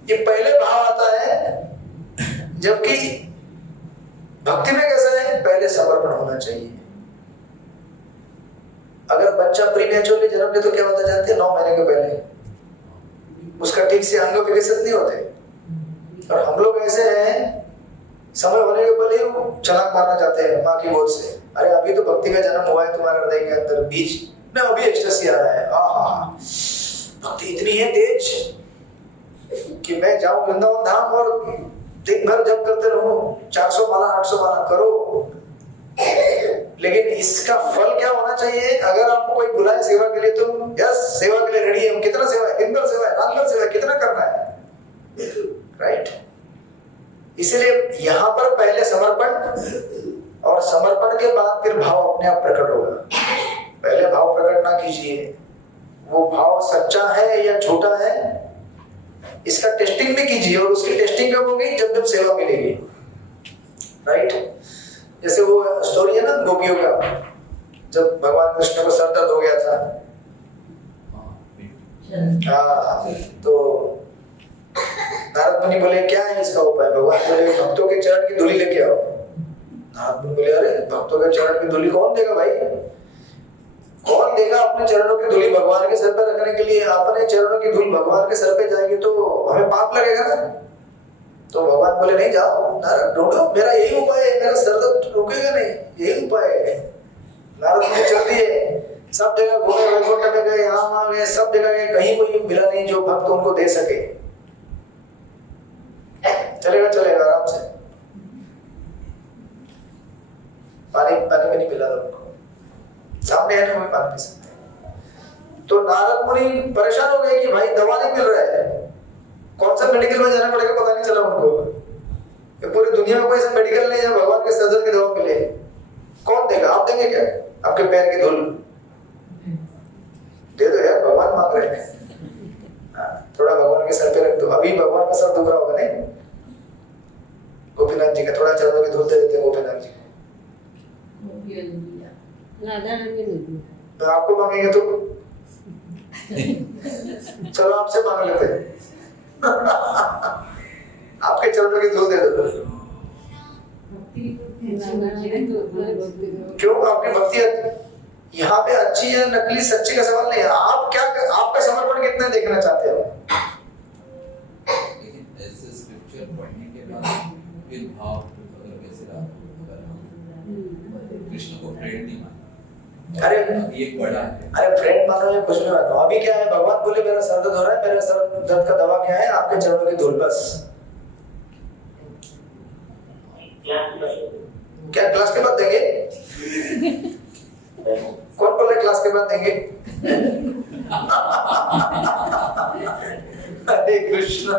ये पहले भाव आता है, जबकि भक्ति में कैसा है? पहले समर्पण होना चाहिए। अगर बच्चा प्रीमेच्योरली जन्म ले तो क्या होता जानते हैं? 9 महीने के पहले उसका ठीक से अंग विकसित नहीं होते। और हम लोग ऐसे हैं, समय होने के पहले ही छलांग मारना चाहते हैं माँ की गोद से। अरे अभी तो भक्ति का जन्म हुआ है तुम्हारे हृदय के अंदर, बीज में अभी एक्सटेसी आ रहा है। आहा, भक्ति इतनी है तेज कि मैं जाऊं वृंदावन धाम और दिन भर जप करते रहो, 400 माला 800 माला करो। लेकिन इसका फल क्या होना चाहिए? अगर आपको कोई बुलाए सेवा के लिए तो यस, सेवा के लिए रेडी है। कितना सेवा है? दिन भर सेवा है, रात भर सेवा है, कितना करना है, राइट? इसलिए यहां पर पहले समर्पण, और समर्पण के बाद फिर भाव अपने आप प्रकट होगा। पहले भाव प्रकट ना कीजिए, वो भाव सच्चा है या झूठा है इसका टेस्टिंग भी कीजिए। और उसकी टेस्टिंग कब होगी? जब जब सेवा मिलेगी, राइट? जैसे वो स्टोरी है ना गोपियों का, जब भगवान कृष्ण को सर दर्द हो गया था, हाँ, तो नारद मुनि बोले क्या है इसका उपाय? भगवान बोले भक्तों के चरण की धूली लेके आओ। नारद मुनि बोले अरे भक्तों के चरण की धूली कौन देगा भाई? कौन देगा अपने चरणों की धूली भगवान के सर पर रखने के लिए? अपने चरणों की धूल भगवान के सर पे जाएगी तो हमें पाप लगेगा ना। तो भगवान बोले नहीं, जाओ नारद ढूंढो, मेरा यही उपाय है, मेरा सर दर्द रुकेगा नहीं, यही उपाय है। नारद मुनि चल दिए, सब जगह घूमे, वैकुंठ में गए, यहाँ वहां गए, सब जगह गए, कहीं कोई मिला नहीं जो भक्त उनको दे सके। चलेगा चलेगा आराम से, पानी पानी भी नहीं मिला था उनको, सामने है ना, कोई पानी पी सकते। तो नारद मुनि परेशान हो गए कि भाई दवा नहीं मिल रहा है, कौन सा मेडिकल में जाना पड़ेगा पता नहीं चला उनको। ये पूरी दुनिया में कोई ऐसा मेडिकल नहीं है भगवान के सर दर्द की दवा मिले। कौन देगा? आप देंगे क्या? आपके पैर की धूल दे दो यार, भगवान मांग रहे हैं। थोड़ा भगवान के सर पे रख दो, अभी भगवान का सर दुख रहा होगा नहीं? गोपीनाथ जी का थोड़ा चरणों की धूल दे देते हैं गोपीनाथ जी को। आपको मांगेंगे तो चलो आपसे मांग लेते हैं। आपके चरणों की धूल दे दो। क्यों? आपकी भक्ति यहाँ पे अच्छी है, नकली सच्ची का सवाल नहीं है। आप क्या, आपका समर्पण कितना देखना चाहते हो? लेकिन ऐसे स्क्रिप्चर पढ़ने के बाद फिर भाव कैसे रहा? कृष्ण को फ्रेंड नहीं माना। अरे ये बड़ा है। अरे फ्रेंड मानो या कुछ भी मानो, अभी क्या है, भगवान बोले मेरा सर दर्द हो रहा है, मेरा सर दर्द का दवा क्या है? आपके चरणों की धूल। बस क्या क्लास के बाद देंगे? कौन बोले क्लास के बाद देंगे? हरे कृष्ण।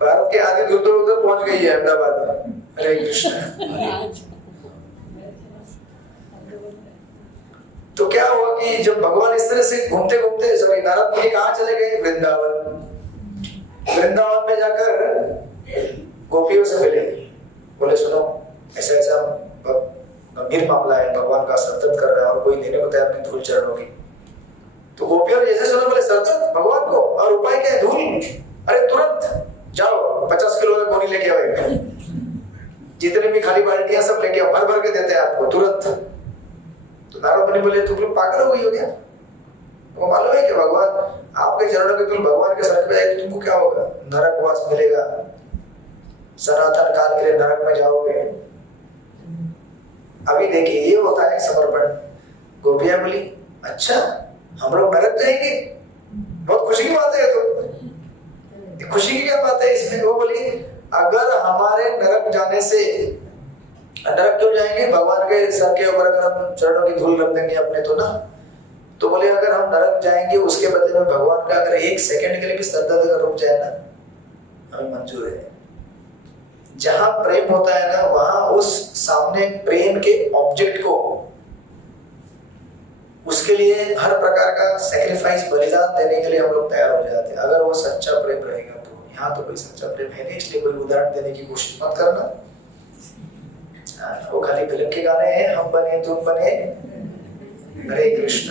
भारत के आधी दूर दूर उधर पहुंच गई है, अहमदाबाद में। हरे कृष्ण। तो क्या हुआ कि जब भगवान इस तरह से घूमते घूमते, सॉरी, नारद मुनि कहाँ चले गए? वृंदावन। वृंदावन में जाकर गोपियों से मिले, बोले सुनो ऐसा ऐसा गंभीर मामला है, भगवान का सर दर्द कर रहा है और कोई देने को तैयार नहीं, धूल चढ़ होगी। तो गोपियों ने जैसे सुना, बोले सर दर्द भगवान को, और उपाय क्या है? धूल। अरे तुरंत जाओ 50 किलो का गोनी लेके आओ, जितने भी खाली बाल्टियां सब लेके आओ, भर भर के देते हैं आपको तुरंत। तो नारद मुनि बोले तुम लोग पागल हो गई हो क्या? वो मालूम है कि भगवान आपके चरणों की धूल भगवान के सर पे जाएगी, तुमको क्या होगा? नरकवास मिलेगा, सनातन काल के लिए नरक में जाओगे। अभी देखिए ये होता है समर्पण। गोपियां बोली अच्छा हम लोग नरक जाएंगे, बहुत खुशी की बात है। तो खुशी की क्या बात है इसमें? वो बोली अगर हमारे नरक जाने से, नरक क्यों जाएंगे? भगवान के सर के ऊपर अगर हम चरणों की धूल रख देंगे अपने तो ना, तो बोले अगर हम नरक जाएंगे उसके बदले में भगवान का अगर 1 सेकंड के लिए भी सर दर्द रुक जाए ना, हमें मंजूर है। जहां प्रेम होता है ना, वहां उस सामने प्रेम के ऑब्जेक्ट को, उसके लिए हर प्रकार का सैक्रिफाइस, बलिदान देने के लिए हम लोग तैयार हो जाते हैं, अगर वो सच्चा प्रेम रहेगा तो। यहाँ तो कोई सच्चा प्रेम है नहीं, इसलिए कोई उदाहरण देने की कोशिश मत करना। वो खाली फिल्म के गाने हैं, हम बने तुम बने, हरे कृष्ण,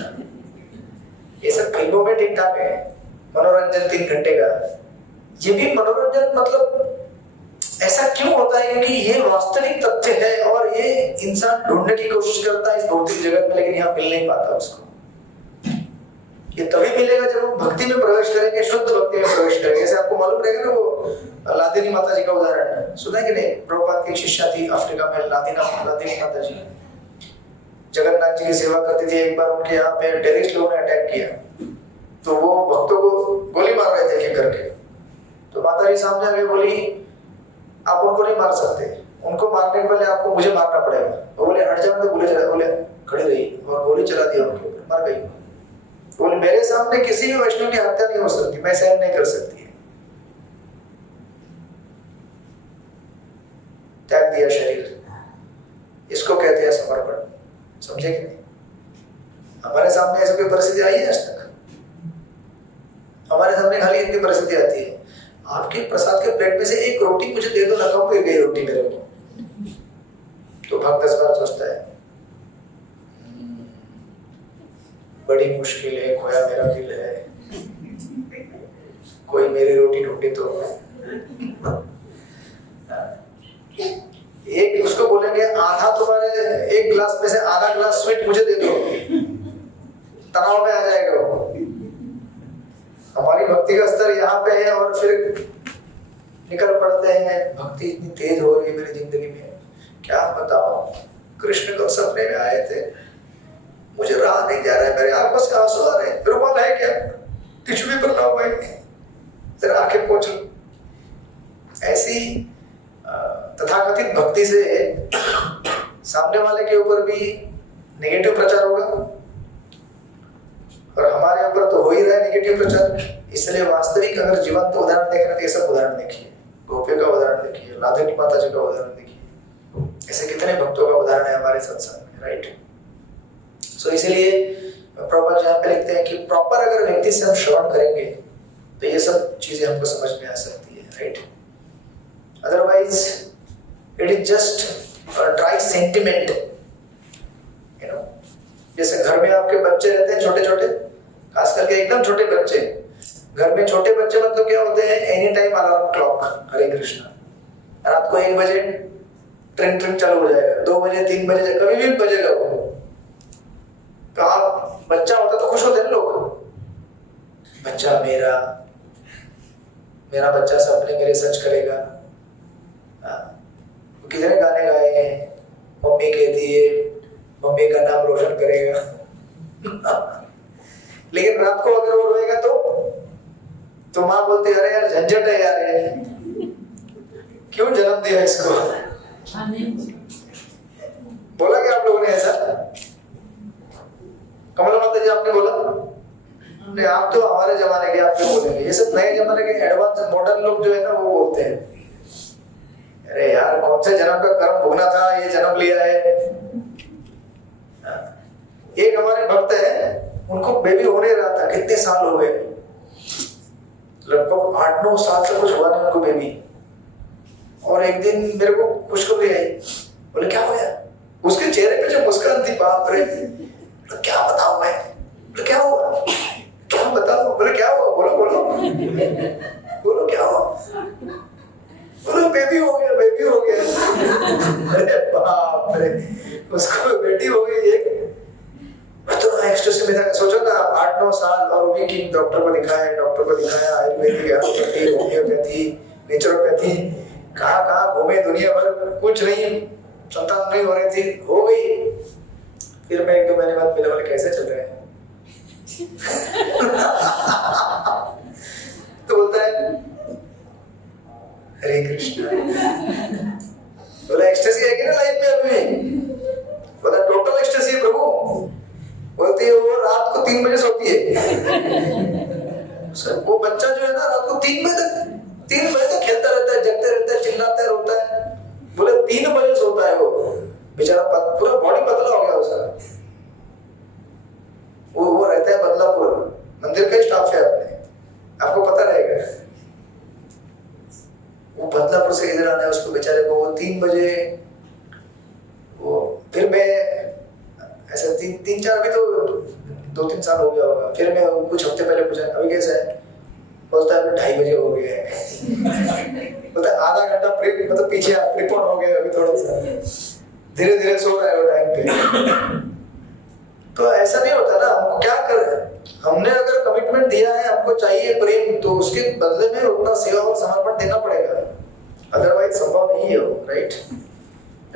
ये सब फिल्मों में ठीक ठाक है, मनोरंजन 3 घंटे का। ये भी मनोरंजन मतलब ऐसा क्यों होता है? क्योंकि ये वास्तविक तथ्य है और ये इंसान ढूंढने की कोशिश करता है इस भौतिक जगत में, लेकिन यहाँ मिल नहीं पाता उसको। ये तभी मिलेगा जब हम भक्ति में प्रवेश करेंगे, शुद्ध भक्ति में प्रवेश करेंगे। जैसे आपको मालूम रहेगा ना वो लादिनी माता जी का उदाहरण सुना है कि नहीं? प्रभुपाद की शिष्या थी अफ्रीका में, लादिनी माता जी जगन्नाथ जी की सेवा करती थी। एक बार उनके यहाँ पे टेररिस्ट लोगों ने अटैक किया, तो वो भक्तों को गोली मार रहे थे करके। तो माता जी सामने आ गई, बोली आप उनको नहीं मार सकते, उनको मारने के पहले आपको मुझे मारना पड़ेगा। वो बोले हट जाओ, तो बोले खड़ी रही और गोली चला दिया उनके ऊपर, मर गई। बोले मेरे सामने किसी भी वैष्णव की हत्या नहीं हो सकती, मैं सहन नहीं कर सकती। त्याग दिया शरीर, इसको कहते हैं समर्पण। समझे कि नहीं? हमारे सामने ऐसी कोई परिस्थिति आई है आज तक? हमारे सामने खाली इतनी परिस्थिति आती है, आपके प्रसाद के प्लेट में से एक रोटी मुझे दे दो ना, कहूँ गई रोटी मेरे को, तो भक्त 10 बार सोचता है बड़ी मुश्किल है, खोया मेरा दिल है, कोई मेरी रोटी ढूंढे तो। एक उसको बोलेंगे आधा तुम्हारे, एक गिलास में से आधा गिलास स्वीट मुझे दे दो, तनाव में आ जाएगा वो। हमारी भक्ति का स्तर यहाँ पे है और फिर निकल पड़ते हैं, भक्ति इतनी तेज हो रही है मेरी जिंदगी में, क्या बताओ, कृष्ण को सपने में आए थे, मुझे रहा नहीं जा रहा है, मेरे आंखों से आंसू आ रहे हैं, रुमाल है क्या, टिश्यू पेपर लाओ भाई, जरा आंखें पोंछ लो। ऐसी तथाकथित भक्ति से सामने वाले के ऊपर भी नेगेटिव प्रचार होगा और हमारे ऊपर तो हो ही रहा है नेगेटिव प्रचार। इसलिए वास्तविक अगर जीवंत उदाहरण देखना तो ये सब उदाहरण देखिए, गोपी का उदाहरण देखिए, राधिनी माता जी का उदाहरण देखिए, ऐसे कितने भक्तों का उदाहरण है हमारे सत्संग में, राइट। सो इसीलिए प्रॉपर जहाँ पे लिखते हैं कि प्रॉपर अगर व्यक्ति से हम श्रवण करेंगे तो ये सब चीजें हमको समझ में आ सकती है, right. Otherwise it is just dry sentiment, you know. जैसे घर में आपके बच्चे रहते हैं छोटे छोटे, खास करके एकदम छोटे बच्चे, घर में छोटे बच्चे मतलब क्या होते हैं, एनी टाइम अलार्म क्लॉक, हरे कृष्णा, रात को 1 बजे ट्रिंग ट्रिंग चालू हो जाएगा, 2 बजे 3 बजे कभी भी बजेगा वो। तो आप बच्चा होता तो खुश होते हैं लोग, बच्चा मेरा बच्चा सपने मेरे सच करेगा। कितने गाने गाए हैं, मम्मी कहती है मम्मी का नाम रोशन करेगा लेकिन रात को अगर वो रोएगा तो माँ बोलती है अरे यार झंझट है यार, ये क्यों जन्म दिया इसको। बोला क्या आप लोगों ने ऐसा? कमला माता जी आपने बोला? नहीं, आप तो हमारे जमाने के, आप क्यों बोलेंगे? ये सब नए जमाने के एडवांस मॉडर्न लोग जो है ना वो बोलते हैं अरे यार कौन से जन्म का कर्म भोगना था, ये जन्म लिया है। एक हमारे भक्त है, उनको बेबी हो नहीं रहा था, कितने साल हो गए, लगभग 8-9 साल से कुछ हुआ नहीं उनको बेबी। और एक दिन मेरे को खुशखबरी आई, बोले क्या हो गया? उसके चेहरे पे जो मुस्कान थी, बाप रे, तो क्या बताऊं मैं, बोले क्या हुआ, क्या बताओ, बोले क्या हुआ, बोलो बोलो बोलो क्या हुआ, बोलो बेबी हो गया, बेबी हो गया अरे बाप रे, उसको बेटी हो गई एक। तो एक्सट्रेस में था, सोचो ना 8-9 साल, और वो भी कि डॉक्टर को दिखाया आयुर्वेदिक, एलोपैथी, होम्योपैथी, नेचुरोपैथी, कहाँ घूमे दुनिया भर, कुछ नहीं, संतान नहीं हो रही थी, हो गई। फिर मैं 1-2 महीने बाद मिला, बोले कैसे चल रहे हैं तो बोलता है हरे कृष्णा। बोला एक्सटेसी है कि ना लाइफ में अभी? बोला टोटल एक्सटेसी है प्रभु। बोलती है वो रात को 3 बजे सोती है सर, वो बच्चा जो है ना रात को 3 बजे तक खेलता रहता है, जगते रहता है, चिल्लाता है, रोता है। बोले 3 बजे सोता है वो बेचारा, पूरा बॉडी पतला हो गया उसका। वो रहता है बदलापुर, मंदिर का स्टाफ है अपने, आपको पता रहेगा। वो बदलापुर से इधर आना है उसको बेचारे को, वो 3 बजे वो, फिर मैं ऐसा 3-4, अभी तो 2-3 साल हो गया होगा, फिर मैं कुछ हफ्ते पहले पूछा अभी कैसा है, बोलता है 2:30 बजे हो गया है बोलता है आधा घंटा मतलब पीछे प्रीपोन हो गया, अभी थोड़ा सा धीरे धीरे सो रहा है वो टाइम पे। तो ऐसा नहीं होता ना, हमको क्या करें, हमने अगर कमिटमेंट दिया है, हमको चाहिए प्रेम, तो उसके बदले में उतना सेवा और समर्पण देना पड़ेगा, अदरवाइज संभव नहीं है वो, राइट।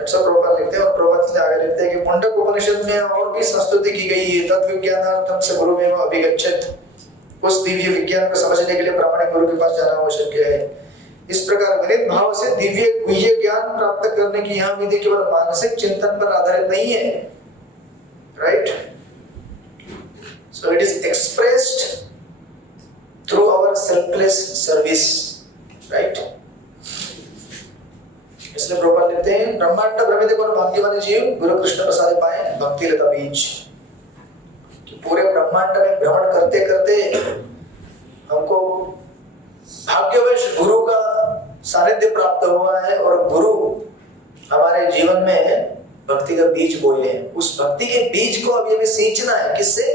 ऐसा प्रभुपाद लिखते हैं, और प्रभुपाद से आगे लिखते हैं कि मुंडक उपनिषद में और भी संस्तुति की गई है, तत्व विज्ञानार्थम स गुरुमेव अभिगच्छेत्, उस दिव्य विज्ञान को समझने के लिए प्रामाणिक गुरु के पास जाना आवश्यक है। इस प्रकार विनीत भाव से दिव्य गुह्य ज्ञान प्राप्त करने की यह विधि केवल मानसिक चिंतन पर आधारित नहीं है, right? So it is expressed through our selfless service, right? इसलिए प्रभुपाद लिखते हैं ब्रह्मांड भ्रमित को भाग्यवान जीव गुरु कृष्ण प्रसाद पाए भक्ति रता बीज, कि पूरे ब्रह्मांड में भ्रमण करते करते हमको भाग्यवश गुरु का सानिध्य प्राप्त हुआ है, और गुरु हमारे जीवन में भक्ति का बीज बोए हैं। उस भक्ति के बीज को अब हमें सींचना है, किससे?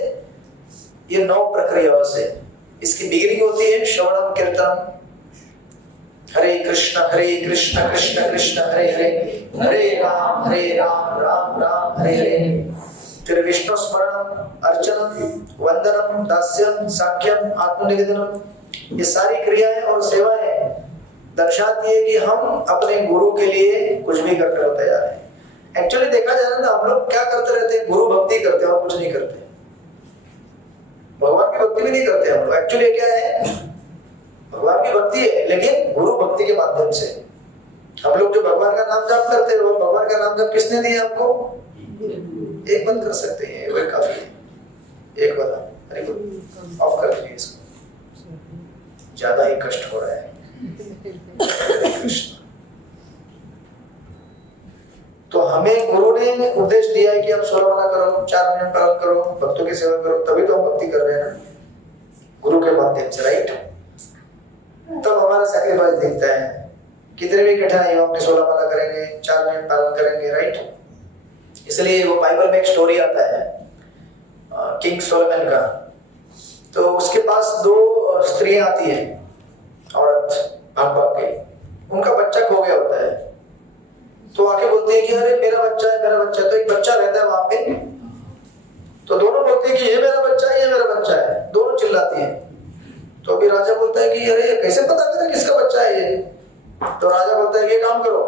ये 9 प्रक्रियाओं से। इसकी बिगिनिंग होती है श्रवणम कीर्तनम, हरे कृष्ण कृष्ण कृष्ण हरे हरे, हरे राम राम राम हरे हरे। फिर विष्णु स्मरणम, अर्चनम, वंदनम, दास्यम, साख्यम, आत्मनिवेदनम, ये सारी क्रियाएं और सेवाएं दर्शाती है कि हम अपने गुरु के लिए कुछ भी करने को तैयार हैं। एक्चुअली देखा जाए ना, हम लोग क्या करते रहते हैं, गुरु भक्ति करते हैं और कुछ नहीं करते। भगवान की भक्ति भी नहीं करते हम लोग। एक्चुअली क्या है, भगवान की भक्ति है लेकिन गुरु भक्ति के माध्यम से। हम लोग जो भगवान का नाम जाप करते हैं, वो भगवान का नाम जाप किसने दिया आपको? एक बंद कर सकते हैं, वही काफी है। एक बता, अरे ऑफ कर दीजिए इसको, ज्यादा ही कष्ट हो रहा है। कृष्ण। तो हमें गुरु ने उपदेश दिया है कि आप 16 माला करो, 4 महीने पालन करो, भक्तों की सेवा करो, तभी तो हम भक्ति कर रहे हैं ना, गुरु के माध्यम से, राइट? तब हमारा सैक्रिफाइस दिखता है। कितने भी कठिनाई हो, अपने 16 माला करेंगे, 4 महीने पालन करेंगे, राइट? इसलिए वो बाइबल में एक स्टोरी आता है किंग सोलोमन का। तो उसके पास 2 स्त्रियां आती है, औरत भाग भाग के, उनका बच्चा खो गया होता है। तो आके बोलते हैं कि अरे मेरा बच्चा है, मेरा बच्चा है। तो एक बच्चा रहता है वहां पे, तो दोनों बोलते हैं कि ये मेरा बच्चा है, ये मेरा बच्चा है, दोनों चिल्लाती हैं। तो अभी राजा बोलता है कि अरे कैसे पता करें किसका बच्चा है ये? तो राजा बोलता है ये काम करो,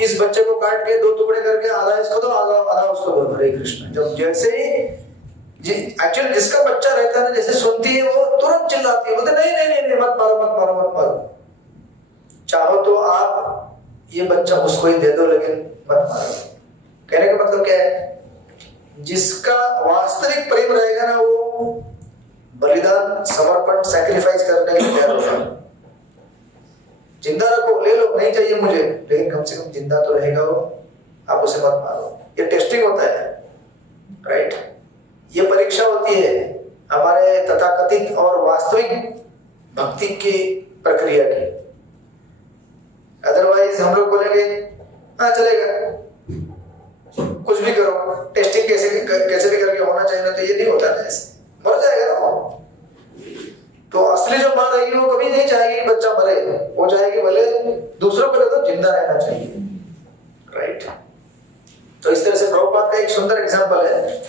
इस बच्चे को काट के 2 टुकड़े करके आधा इसको दो, आधा उसको दो। हरे कृष्ण। जब जैसे ही एक्चुअली जिसका बच्चा रहता है ना, जैसे सुनती है वो तुरंत चिल्लाती है, बोलते नहीं नहीं नहीं, नहीं मत मारो मत मारो मत मारो, चाहो तो आप ये बच्चा उसको ही दे दो लेकिन मत मारो। कहने का मतलब क्या है, जिसका वास्तविक प्रेम रहेगा ना, वो बलिदान, समर्पण, सैक्रिफाइस करने के लिए तैयार होगा। जिंदा रखो, ले लो, नहीं चाहिए मुझे, लेकिन कम से कम जिंदा तो रहेगा वो, आप उसे मत मारो। ये टेस्टिंग होता है, राइट? ये परीक्षा होती है हमारे तथाकथित और वास्तविक भक्ति की प्रक्रिया की। अदरवाइज हम लोग बोलेंगे हाँ चलेगा, कुछ भी करो, टेस्टिंग कैसे भी करके होना चाहिए ना, तो ये नहीं होता ना, ऐसे मर जाएगा ना वो। तो असली जो माँ रहेगी वो कभी नहीं चाहेगी कि बच्चा मरे, वो चाहेगी भले दूसरों को तो जिंदा रहना चाहिए, राइट? तो इस तरह से प्रभुपाद का एक सुंदर एग्जांपल है,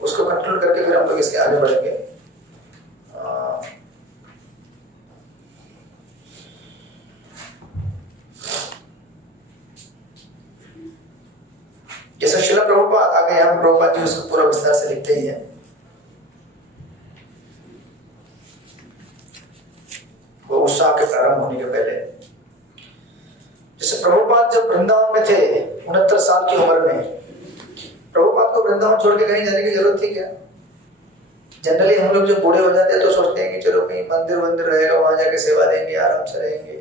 उसको कंक्लूड करके फिर हम लोग इसके आगे बढ़ेंगे। जैसे शिला प्रभुपाद आगे, यहाँ प्रभुपाद जी उसको पूरा विस्तार से लिखते ही है। वो उत्साह के प्रारंभ होने के पहले, जैसे प्रभुपाद जब वृंदावन में थे 69 साल की उम्र में, प्रभुपाद को वृंदावन छोड़ के कहीं जाने की जरूरत थी क्या? जनरली हम लोग जब बूढ़े हो जाते हैं तो सोचते हैं कि चलो कहीं मंदिर रहेगा, वहां जाके सेवा देंगे, आराम से रहेंगे।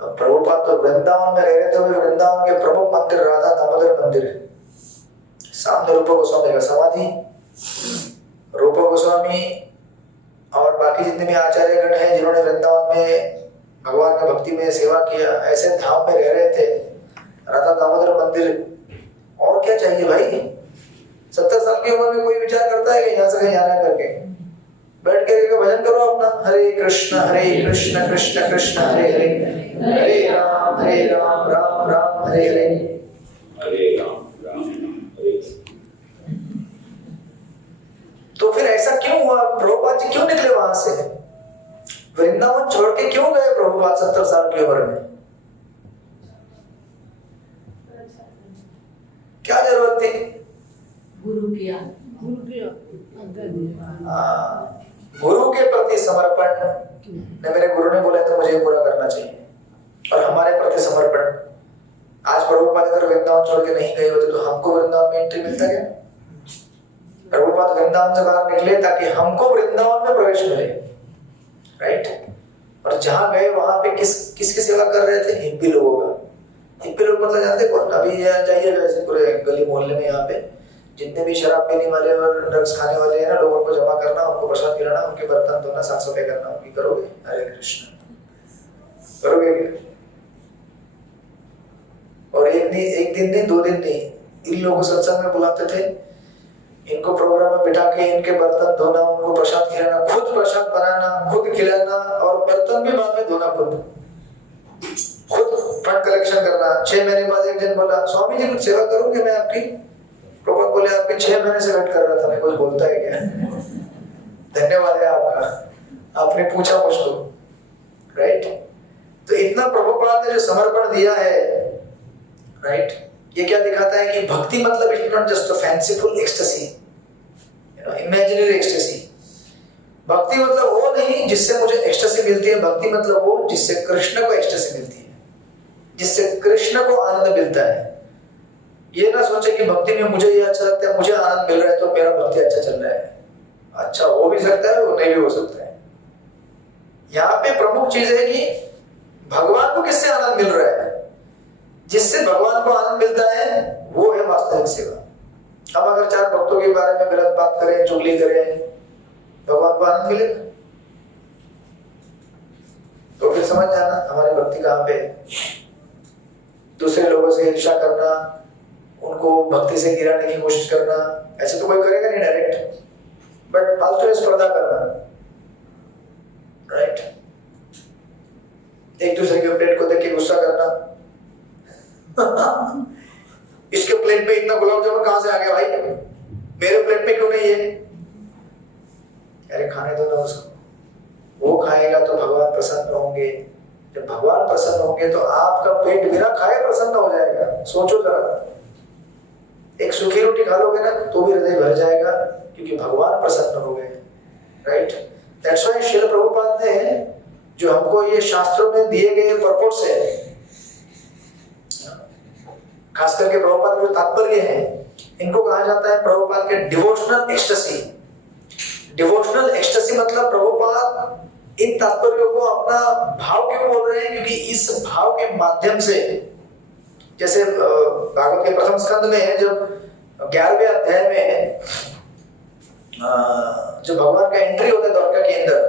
प्रभुपाद तो वृंदावन में रह रहे थे। वृंदावन के प्रमुख मंदिर राधा दामोदर मंदिर है, सामने रूप गोस्वामी का समाधि, रूप गोस्वामी और बाकी जितने भी आचार्यगण हैं जिन्होंने वृंदावन में भगवान की भक्ति में सेवा किया, ऐसे धाम में रह रहे थे, राधा दामोदर मंदिर। और क्या चाहिए भाई? 70 साल की उम्र में कोई विचार करता है कि यहाँ से कहीं आना करके? बैठ के भजन करो अपना, हरे कृष्ण कृष्ण कृष्ण हरे हरे, हरे राम राम राम हरे हरे, हरे राम राम हरे। तो फिर ऐसा क्यों हुआ? प्रभुपाद जी क्यों निकले वहां से? वृंदावन छोड़ के क्यों गए प्रभुपाद 70 साल की उम्र में? क्या जरूरत थी? गुरु के प्रति समर्पण ने, मेरे गुरु ने बोला तो मुझे पूरा करना चाहिए, और हमारे प्रति समर्पण। आज प्रभुपाद अगर वृंदावन छोड़ के नहीं गए होते तो हमको वृंदावन में एंट्री मिलता क्या? प्रभुपाद वृंदावन से बाहर निकले ताकि हमको वृंदावन में प्रवेश मिले, राइट? और जहां गए वहां पे किसकी सेवा कर रहे थे? हिप्पी लोगों का। हिप्पी लोग मतलब जानते कौन? अभी जाइएगा ऐसे पूरे गली मोहल्ले में, यहाँ पे जितने भी शराब पीने वाले और ड्रग्स खाने वाले हैं ना, लोगों को जमा करना, उनको प्रसाद खिलाना, उनके बर्तन धोना, साफ सफाई करना उनकी करोगे? हरे कृष्ण करोगे? और एक दिन नहीं, 2 दिन नहीं, इन लोगों को सत्संग में बुलाते थे, इनको प्रोग्राम में बिठा के इनके बर्तन धोना, उनको प्रसाद खिलाना, खुद प्रसाद बनाना, खुद खिलाना, और बर्तन भी बाद में धोना, खुद फंड कलेक्शन करना। 6 महीने बाद एक दिन बोला, स्वामी जी कुछ सेवा करूंगे मैं आपकी? प्रभुपाद बोले आपके 6 महीने से वेट कर रहा था, मैं कुछ बोलता है क्या? धन्यवाद है आपका, आपने पूछा मुझको, राइट? तो इतना प्रभुपाद ने जो समर्पण दिया है, राइट, ये क्या दिखाता है कि भक्ति मतलब it not just a fanciful ecstasy, imaginary ecstasy. भक्ति मतलब वो नहीं जिससे मुझे एक्सटेसी मिलती है, भक्ति मतलब वो जिससे कृष्ण को एक्सटेसी मिलती है, जिससे कृष्ण को आनंद मिलता है। ये ना सोचे कि भक्ति में मुझे ये अच्छा लगता है, मुझे आनंद मिल रहा है तो मेरा भक्ति अच्छा चल रहा है। अच्छा हो भी सकता है, वो नहीं भी हो सकता है। यहाँ पे प्रमुख चीज है कि भगवान को किससे आनंद मिल रहा है। जिससे भगवान को आनंद मिलता है वो है वास्तविक सेवा। हम अगर 4 भक्तों के बारे में गलत बात करें, चुगली करें, भगवान को आनंद मिलेगा? तो फिर समझ जाना हमारी भक्ति कहाँ पे है। दूसरे लोगों से ईर्ष्या करना, उनको भक्ति से गिराने की कोशिश करना, ऐसे तो कोई करेगा नहीं डायरेक्ट, बट फालतू में स्पर्धा करना, राइट। एक दूसरे के प्लेट को देख के गुस्सा करना इसके प्लेट में इतना गुलाब जामुन कहां से आ गया भाई, मेरे प्लेट में क्यों नहीं है? अरे खाने दो ना उसको, वो खाएगा तो भगवान प्रसन्न होंगे। जब भगवान प्रसन्न होंगे तो आपका पेट बिना खाए प्रसन्न हो जाएगा। सोचो जरा, एक सूखी रोटी खा लोगे ना तो भी हृदय भर जाएगा, क्योंकि भगवान प्रसन्न हो गए, right. That's why Srila Prabhupada ने जो हमको ये शास्त्रों में दिए गए पर्पस है, खास करके प्रभुपाद के तात्पर्य है, इनको कहा जाता है प्रभुपाद के डिवोशनल एक्सटेसी। डिवोशनल एक्सटेसी मतलब प्रभुपाद इन तात्पर्यों को अपना भाव क्यों बोल रहे हैं, क्योंकि इस भाव के माध्यम से, जैसे भागवत के प्रथम स्कंद में जब 11वें अध्याय में जब भगवान का एंट्री होता है द्वारका के अंदर,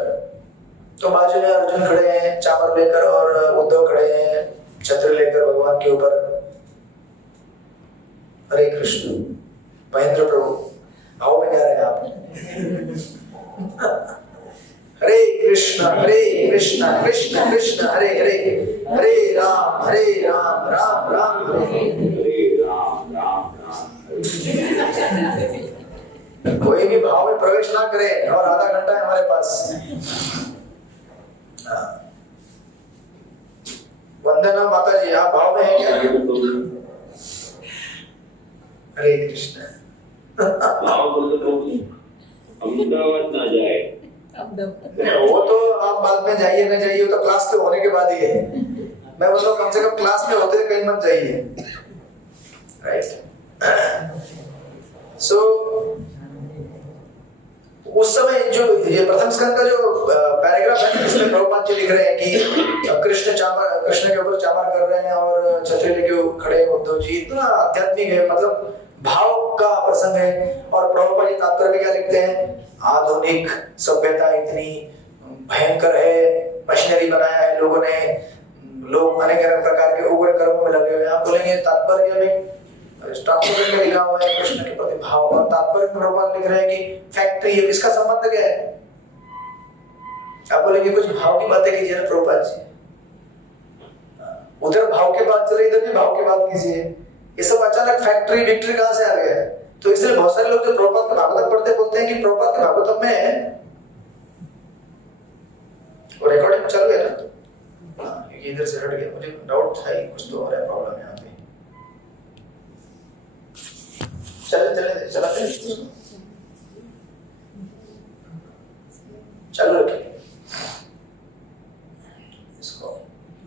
तो बाजू में अर्जुन खड़े हैं चामर लेकर और उद्धव खड़े हैं छत्र लेकर भगवान के ऊपर। हरे कृष्ण, महेंद्र प्रभु आओ में क्या रहे आप हरे कृष्ण कृष्ण कृष्ण हरे हरे, हरे राम राम राम हरे कोई भी भाव में प्रवेश ना करे, और आधा घंटा है हमारे पास। वंदना माता जी, आप भाव में हैं क्या? हरे कृष्ण। अहमदाबाद ना जाए, वो तो आप बाद में जाइए ना जाइए, तो क्लास के होने के बाद ही है। मैं बोल रहा हूँ कम से कम क्लास में होते कहीं मत जाइए, राइट। सो उस समय जो ये प्रथम स्कंद का जो पैराग्राफ है, इसमें प्रभुपाद जी लिख रहे हैं कि कृष्ण के ऊपर चामर कर रहे हैं और छतरी लेके खड़े हैं उद्धव जी। इतना आध्यात्मिक है, मतलब भाव का प्रसंग है। और प्रभुपाद जी तात्पर्य में क्या लिखते हैं, आधुनिक सभ्यता इतनी भयंकर है, मशीनरी बनाया है लोगों ने, लोग अनेक अनेक प्रकार के उग्र कर्मों में लगे हुए हैं। आप बोलेंगे तात्पर्य में स्टार्टिंग में लिखा हुआ है कृष्ण के प्रति भाव, और तात्पर्य में प्रभुपाद लिख रहे हैं कि फैक्ट्री है, इसका संबंध क्या है? आप बोलेंगे कुछ भाव की बातें कीजिए ना प्रभुपाद जी, उधर भाव की बात चले, इधर भी भाव की बात कीजिए। ये सब अचानक फैक्ट्री विक्ट्री कहां से आ गया है? तो इसलिए बहुत सारे लोग जो प्रभुपाद के भागवत पढ़ते बोलते हैं कि प्रभुपाद के भागवत में, और रिकॉर्डिंग चालू है ना, इधर से हट गया, मुझे डाउट था ही कुछ तो हो रहा है, प्रॉब्लम यहाँ पे। चलाते चालू रखिए इसको,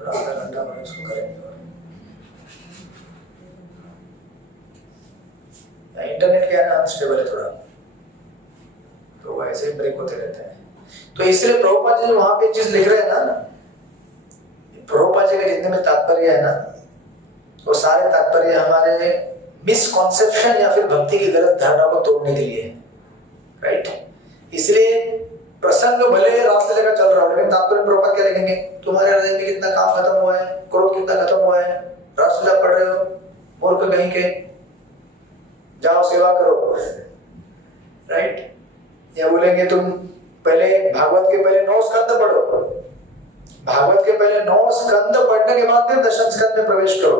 आधा घंटा में इसको करेंगे। इंटरनेट क्या है ना, अनस्टेबल है थोड़ा, तो ऐसे ही ब्रेक होते रहते हैं। तो इसलिए प्रभुपाद जी वहां पे चीज लिख रहे हैं ना, प्रभुपाद जी का जितने में तात्पर्य है ना, वो सारे तात्पर्य हमारे मिसकॉन्सेप्शन या फिर भक्ति की गलत धारणा को तोड़ने के लिए, राइट। इसलिए प्रसंग भले रास्ते का चल रहा हो, लेकिन तात्पर्य प्रभुपाद क्या लिखेंगे, तुम्हारे हृदय में कितना काम खत्म हुआ है, क्रोध कितना खत्म हुआ है, रास्ते पढ़ रहे हो, मूर्ख कहीं के, जाओ सेवा करो, राइट। या बोलेंगे तुम पहले भागवत के पहले 9 स्कंद पढ़ो, भागवत के पहले 9 स्कंद पढ़ने के बाद फिर 10वें स्कंद में प्रवेश करो।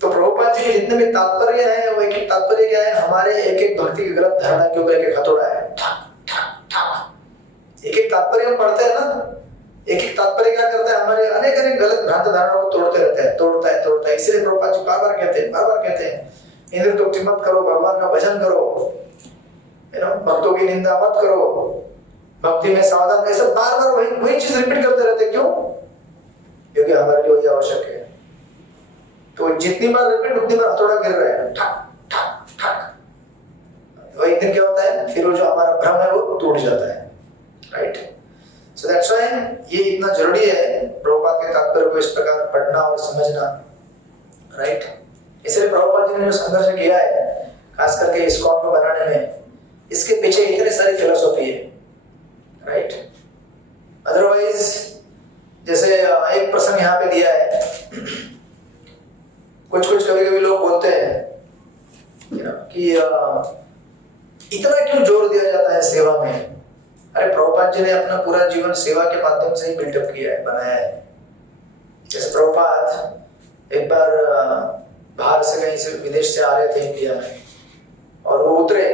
तो प्रभुपाद जी के जितने भी तात्पर्य है, वो एक तात्पर्य क्या है, हमारे एक एक भक्ति की गलत धारणा के ऊपर एक हथौड़ा है। एक एक तात्पर्य हम पढ़ते हैं ना, एक एक तात्पर्य क्या करता है, हमारे अनेक अनेक गलत भ्रांत धारणाओं को तोड़ते रहता है, तोड़ता है। इसलिए प्रभुपाद जी बार बार कहते हैं इंद्र तुक्ति मत करो, भगवान का भजन करो, भक्तों की निंदा मत करो, भक्ति में सावधान। ऐसा बार बार वही चीज रिपीट करते रहते। क्यों? क्योंकि हमारे लिए वही आवश्यक है। तो जितनी बार रिपीट उतनी बार हथौड़ा गिर रहा है, ठक ठक ठक। और एक दिन क्या होता है, फिर वो जो हमारा भ्रम है वो टूट जाता है, राइट। सो दैट्स व्हाई ये इतना जरूरी है प्रभुपाद के तात्पर्य को इस प्रकार पढ़ना और समझना, राइट। इसलिए प्रभुपाद जी ने जो संघर्ष किया है खास करके इस्कॉन को बनाने में, इसके पीछे इतनी सारी फिलॉसफी है, राइट। अदरवाइज जैसे एक प्रसंग यहाँ पे दिया है, कुछ कभी लोग बोलते हैं कि इतना क्यों जोर दिया जाता है सेवा में। अरे प्रभुपाद जी ने अपना पूरा जीवन सेवा के माध्यम से ही बिल्डअप किया है, बनाया है। जैसे प्रभुपाद एक बार बाहर से कहीं से विदेश से आ रहे थे इंडिया में, और वो उतरे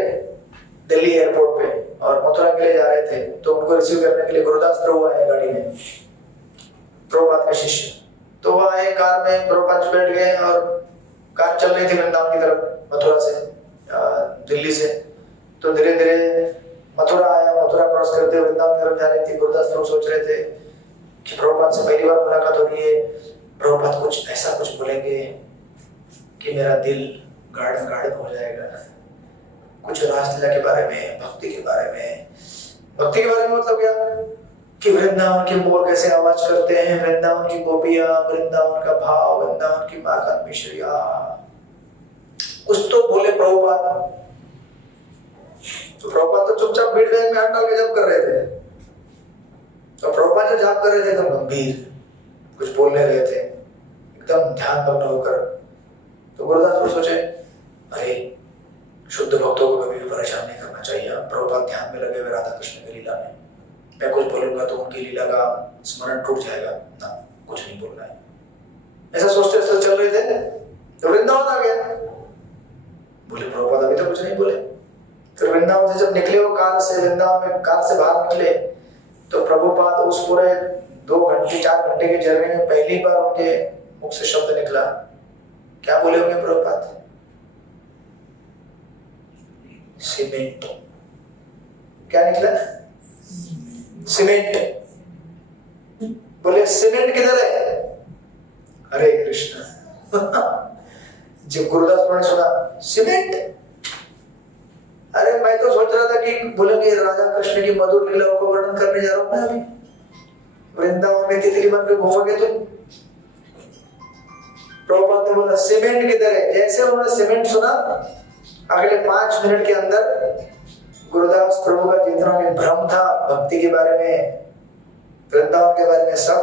दिल्ली एयरपोर्ट पे और मथुरा के लिए जा रहे थे। तो उनको रिसीव करने के लिए गुरुदास प्रभु आए गाड़ी में, प्रभुपाद का शिष्य। तो वो आए कार में, प्रभुपाद जी बैठ गए और कार चल रही थी वृंदावन की तरफ, मथुरा से दिल्ली से। तो धीरे धीरे मथुरा आया, मथुरा क्रॉस करते वृंदावन की तरफ जा रही थी। गुरुदास प्रभु सोच रहे थे कि प्रभुपाद से पहली बार मुलाकात हो रही है, प्रभुपाद कुछ ऐसा कुछ बोलेंगे कि मेरा दिल गार्डन हो जाएगा, कुछ रासलीला के बारे में, भक्ति के बारे में। भक्ति के बारे में मतलब क्या कि वृंदावन के मोर कैसे आवाज करते हैं, वृंदावन की गोपियां, वृंदावन का भाव, वृंदावन की माखन मिश्रिया, कुछ तो बोले प्रभुपाद। तो प्रभुपाद तो चुपचाप बैठ गए में हाथ डाल के जप कर रहे थे। तो प्रभुपाद जो जाप कर रहे थे एकदम गंभीर, कुछ बोलने रहे थे एकदम ध्यान भग्न होकर। तो गुरुदास को सोचे अरे शुद्ध भक्तों को कभी भी परेशान नहीं करना चाहिए। प्रभुपाद ध्यान में लगे हुए राधा कृष्ण की लीला में, मैं कुछ बोलूंगा तो उनकी लीला का स्मरण टूट जाएगा ना, कुछ नहीं बोलना है। ऐसा सोचते सोचते चल रहे थे तो वृंदावन आ गया। बोले प्रभुपाद अभी तो कुछ नहीं बोले। फिर वृंदावन से जब निकले वो कार से, वृंदावन में कार से बाहर निकले, तो प्रभुपाद उस पूरे 2 घंटे 4 घंटे की जर्नी में पहली बार उनके मुख से शब्द निकला। क्या बोले होंगे प्रभुपाद? सीमेंट। क्या निकला? सीमेंट। बोले सीमेंट किधर है? हरे कृष्ण। जब गुरुदास ने सुना सीमेंट, अरे मैं तो सोच रहा था कि बोलेंगे राधा कृष्ण की मधुर लीलाओं को वर्णन करने जा रहा हूं मैं अभी, वृंदावन में तितली बन के घूमोगे तुम। प्रभुपाद ने बोला सीमेंट किधर है। जैसे उन्होंने सीमेंट सुना, अगले 5 मिनट के अंदर गुरुदास प्रभु का जितना भी भ्रम था भक्ति के बारे में, वृंदावन के बारे में, सब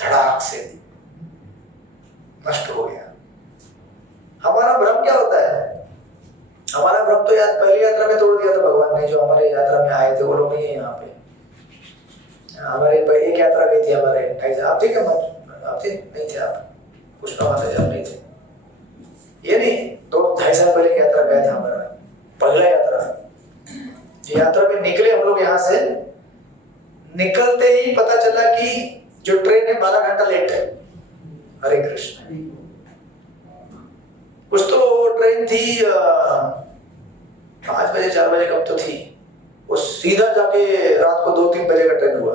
धड़ाक से नष्ट हो गया। हमारा भ्रम क्या होता है? हमारा भ्रम तो पहली यात्रा में तोड़ दिया था भगवान ने। जो हमारे यात्रा में आए थे वो लोग नहीं है यहाँ पे। हमारे एक यात्रा गई थी हमारे, आप थे क्या? आप थे? नहीं थे आप, पुष्पा माता जी आप नहीं थे। ये नहीं, 2-2.5 साल पहले यात्रा गया था हमारा, पहला यात्रा। यात्रा में निकले हम लोग, यहाँ से निकलते ही पता चला कि जो ट्रेन है 12 घंटा लेट है। हरे कृष्ण। कुछ तो ट्रेन थी 5 बजे 4 बजे कब तो थी, वो सीधा जाके रात को 2-3 बजे का ट्रेन हुआ।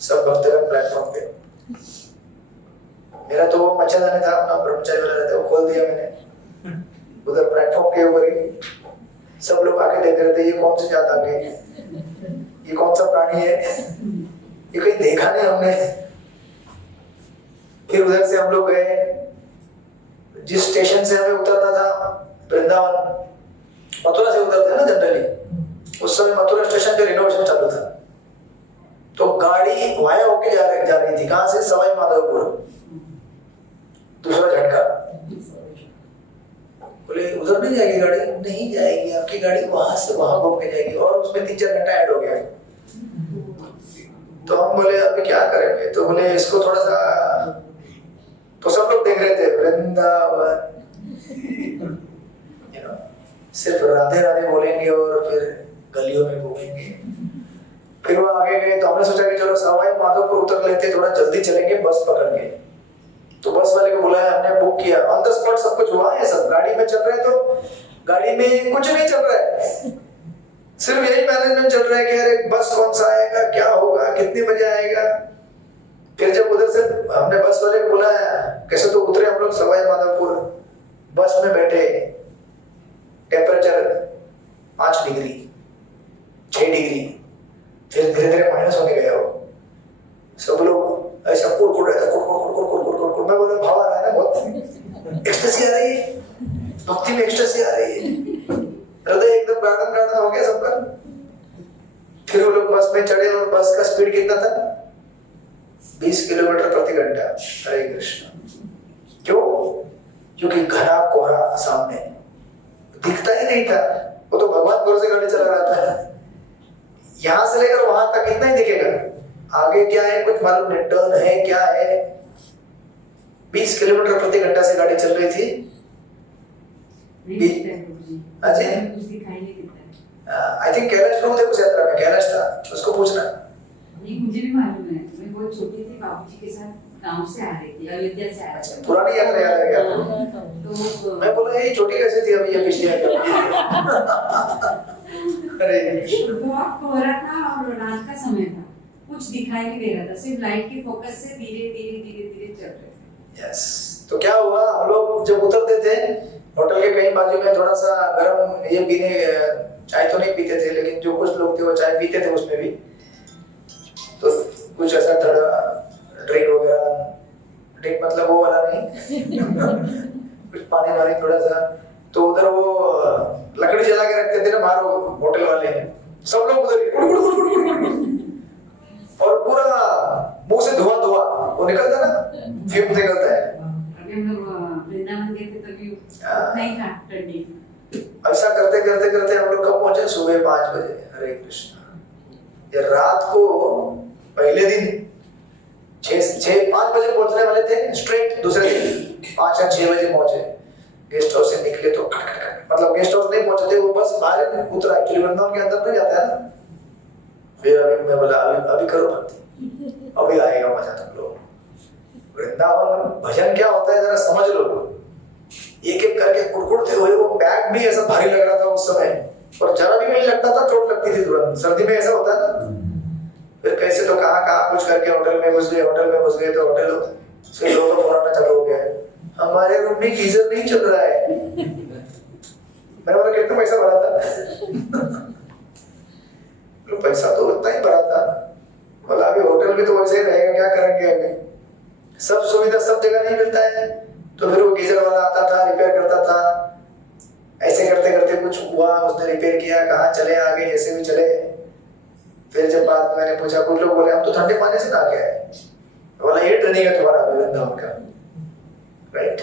सब भक्तगण प्लेटफॉर्म पे। मेरा तो वो मच्छरदानी था अपना, ब्रह्मचारी वाला रहता है, वो खोल दिया मैंने उधर प्लेटफॉर्म के ऊपर ही। सब लोग आके देख रहे थे ये कौन सी जात आ गई, ये कौन सा प्राणी है, ये कहीं देखा नहीं हमने। फिर उधर से हम लोग गए, जिस स्टेशन से हमें उतरना था वृंदावन, मथुरा से उतरते हैं ना जनरली, उस समय मथुरा स्टेशन पे रिनोवेशन चालू था। तो गाड़ी वाया होके जा रही थी। कहां से? सवाई माधोपुर। दूसरा झटका, बोले उधर नहीं जाएगी गाड़ी? नहीं जाएगी, आपकी गाड़ी वहां से वहां घूम के जाएगी, और उसमें 3-4 घंटा ऐड हो गया। तो हम बोले अभी क्या करेंगे? तो बोले इसको थोड़ा सा, तो सब लोग देख रहे थे वृंदावन, सिर्फ राधे राधे बोलेंगे और फिर गलियों में घूमेंगे। फिर वो आगे गए तो हमने सोचा कि चलो सवाई माधोपुर उतर लेते, थोड़ा जल्दी चलेंगे बस पकड़ के। तो बस वाले को बुलाया, हमने बुक किया, ऑन द स्पॉट सब कुछ हुआ। ये सब गाड़ी में चल रहे हैं तो गाड़ी में कुछ नहीं चल रहा है, सिर्फ यही मैनेजमेंट चल रहा है कि अरे बस कौन सा आएगा, क्या होगा, कितने बजे आएगा। फिर जब उधर से हमने बस वाले को बुलाया, कैसे तो उतरे हम लोग सवाई माधोपुर, बस में बैठे, टेम्परेचर 5 डिग्री 6 डिग्री, फिर धीरे धीरे माइनस होने गया वो। सब लोग ऐसा कुड़कुड़ रहे थे, कुड़कुड़। मैं बोला भाव आ रहा है ना, बहुत एक्सटेसी आ रही है, भक्ति में एक्सटेसी आ रही है, हृदय एकदम गार्डन हो गया सबका। फिर वो लोग बस में चढ़े और बस का स्पीड कितना था, 20 किलोमीटर प्रति घंटा। हरे कृष्ण। क्यों? क्योंकि घना कोहरा सामने दिखता ही नहीं था, वो तो भगवान भरोसे गाड़ी चला रहा था। यहां से लेकर वहां तक इतना ही दिखेगा, आगे क्या है कुछ मालूम नहीं, टर्न है क्या है। 20 किलोमीटर प्रति घंटा से गाड़ी चल रही थी। आई थिंक कैलाश लोग थे उस यात्रा में, कैलाश था, उसको पूछना। नहीं, मुझे भी मालूम है, मैं बहुत छोटी थी, बाबूजी के साथ गांव से आ रही थी, अयोध्या से आ रही थी। पुरानी यात्रा याद है क्या? तो मैं बोला ये छोटी कैसे थी अभी, ये पिछली यात्रा। अरे बहुत कोहरा था और रात का समय था, कुछ दिखाई नहीं दे रहा था, सिर्फ लाइट के फोकस से धीरे धीरे चल रहे थे। यस, तो क्या हुआ, हम लोग जब उतरते थे होटल के कहीं बाजू में थोड़ा सा गर्म ये पीने, चाय तो नहीं पीते थे, लेकिन जो कुछ लोग थे वो चाय पीते थे उसमें भी, तो कुछ ऐसा थोड़ा ड्रिंक वगैरह, ड्रिंक मतलब वो वाला नहीं कुछ पानी वानी थोड़ा सा। तो उधर वो लकड़ी जला के रखते थे ना बाहर होटल वाले, सब लोग उधर और पूरा मुंह से धुआं वो निकलता ना, फ्यूम निकलता है। अभी हम लोग वृंदावन गए थे तभी नहीं था ठंडी। ऐसा करते करते करते हम लोग कब पहुंचे, सुबह 5 बजे। हरे कृष्ण। ये रात को पहले दिन 5 बजे पहुंचने वाले थे स्ट्रेट, दूसरे दिन 5 या 6 बजे पहुंचे। गेस्ट हाउस से निकले तो मतलब गेस्ट हाउस नहीं पहुंचे थे, वो बस बाहर उतरा, एक्चुअली वृंदावन के अंदर नहीं जाता है ना। फिर अभी मैं बोला अभी करो भक्ति, अभी आएगा मजा तुम लोग। वृंदावन भजन क्या होता है जरा समझ लो। एक एक करके कुड़कुड़ते हुए, वो बैग भी ऐसा भारी लग रहा था उस समय, और जरा भी नहीं लगता था, चोट लगती थी तुरंत। सर्दी में ऐसा होता है ना। फिर कैसे तो कहाँ कुछ करके होटल में घुस गए तो होटल से लोगों को फोन आना चालू हो गया, हमारे रूम में गीजर नहीं चल रहा है। मैंने बोला कितना पैसा भरा था? पैसा तो उतना ही भरा था। बोला अभी होटल भी तो वैसे ही रहेगा, क्या करेंगे अभी, सब सुविधा सब जगह नहीं मिलता है। तो फिर वो गीजर वाला आता था, रिपेयर करता था। ऐसे करते करते कुछ हुआ, उसने रिपेयर किया, कहाँ चले आगे, जैसे भी चले। फिर जब बाद मैंने पूछा, कुछ लोग बोले हम तो ठंडे पानी से नहा के आए। बोला ये ट्रेनिंग है तुम्हारा वृंदावन का, राइट।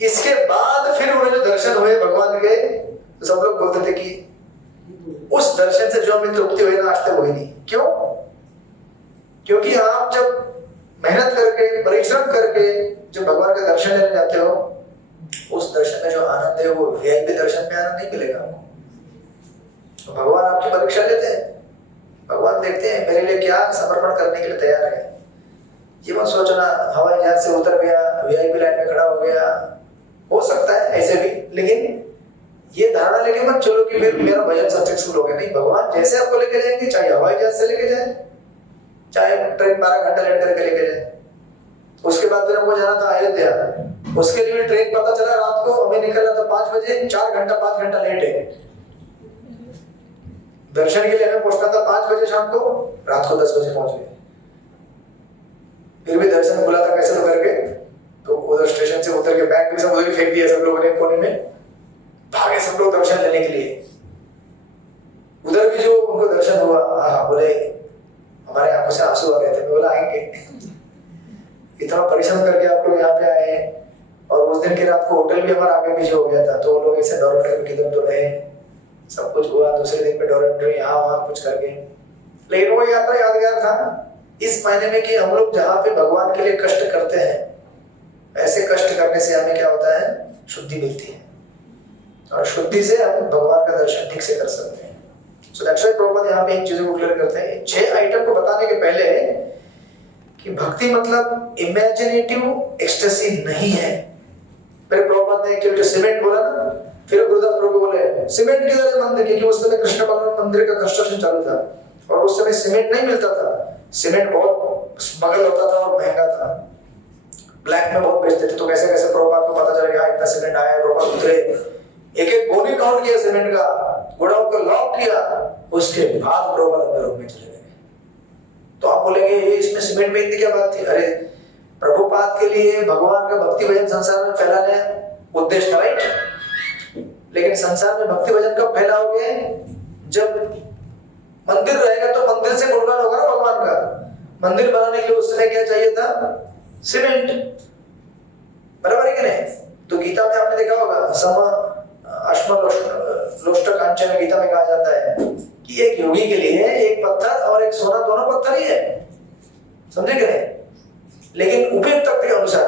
इसके बाद फिर उन्हें जो दर्शन हुए भगवान के, तो सब लोग बोलते थे कि उस दर्शन से जो हमें तृप्ति हुई ना, आज तक हुई नहीं। क्यों? क्योंकि आप जब मेहनत करके, परिश्रम करके जब भगवान का दर्शन लेने जाते हो, उस दर्शन में जो आनंद है वो वीआईपी दर्शन में आनंद नहीं मिलेगा आपको। तो भगवान आपकी परीक्षा लेते हैं, भगवान देखते हैं मेरे लिए क्या समर्पण करने के लिए तैयार है। ये मत सोचना हवाई जहाज से उतर गया, वीआईपी लाइन में खड़ा हो गया, हो सकता है ऐसे भी, लेकिन ये धारणा लेके मत चलो कि फिर मेरा भजन सक्सेसफुल हो गया। नहीं, भगवान जैसे आपको लेके जाएंगे, चाहे हवाई जहाज से लेके जाए, चाहे ट्रेन 12 घंटा लेट करके लेके जाए। उसके बाद फिर हमको जाना था अयोध्या, उसके लिए ट्रेन पता चला रात को हमें निकलना था 5 बजे, 5 घंटा लेट है। दर्शन के लिए हमें पहुंचना था 5 बजे शाम को, रात को 10 बजे पहुंच गए। फिर भी दर्शन खुला था कैसे तो करके, तो उधर स्टेशन से उतर के बैग भी सब उधर फेंक दिया सब लोगों ने कोने में, भागे सब लोग दर्शन लेने के लिए। उधर भी जो उनको दर्शन हुआ, बोले हमारे आंखों से आंसू आ गए थे। मैं बोला आएंगे, इतना परिश्रम करके आप लोग यहाँ पे आए, और उस दिन की रात को होटल भी हमारा आगे पीछे हो गया था, तो वो लोग ऐसे डॉर्मेटरी में किधर तो रहे, सब कुछ हुआ। दूसरे दिन में डॉर्मेटरी यहाँ वहाँ कुछ करके, लेकिन वो यात्रा यादगार था इस मायने में कि हम लोग जहाँ पे भगवान के लिए कष्ट करते हैं, ऐसे कष्ट करने से हमें क्या होता है, शुद्धि मिलती है, और शुद्धि से हम भगवान का दर्शन ठीक से कर सकते हैं। सो दैट्स व्हाई प्रभुपाद यहाँ पे इन चीजों को क्लियर करते हैं। 6 आइटम को बताने के पहले कि भक्ति मतलब इमेजिनेटिव एक्सटेसी नहीं है। मेरे प्रभुपाद ने जो सीमेंट बोला ना, फिर गुरुदास प्रभु बोले सीमेंट किधर है मंदिर, क्योंकि उस समय कृष्ण भगवान मंदिर का कंस्ट्रक्शन चालू था और उस समय सीमेंट नहीं मिलता था। सीमेंट बहुत स्मगल होता था और महंगा था, ब्लैक में बहुत बेचते थे। तो कैसे कैसे प्रभुपाद को पता चला इतना सीमेंट आया है, प्रभुपाद उतरे, एक एक गोली काउंट किया सीमेंट का, गोडाउन को लॉक किया, उसके बाद प्रभुपाद अपने रूम में चले गए। तो आप बोलेंगे ये इसमें सीमेंट में इतनी क्या बात थी? अरे प्रभुपाद के लिए भगवान का भक्ति भजन संसार में फैलाने उद्देश्य था, राइट? लेकिन संसार में भक्ति भजन कब फैलाओगे? जब मंदिर रहेगा तो मंदिर से गुणगान होगा ना भगवान का। मंदिर बनाने के लिए उस समय क्या चाहिए था? सीमेंट, बराबर है कि नहीं? तो गीता में आपने देखा होगा, सम अश्म लोष्ट कांचन, गीता में कहा जाता है कि एक योगी के लिए एक पत्थर और एक सोना दोनों पत्थर ही है, समझे कि नहीं? लेकिन उपयुक्तता के अनुसार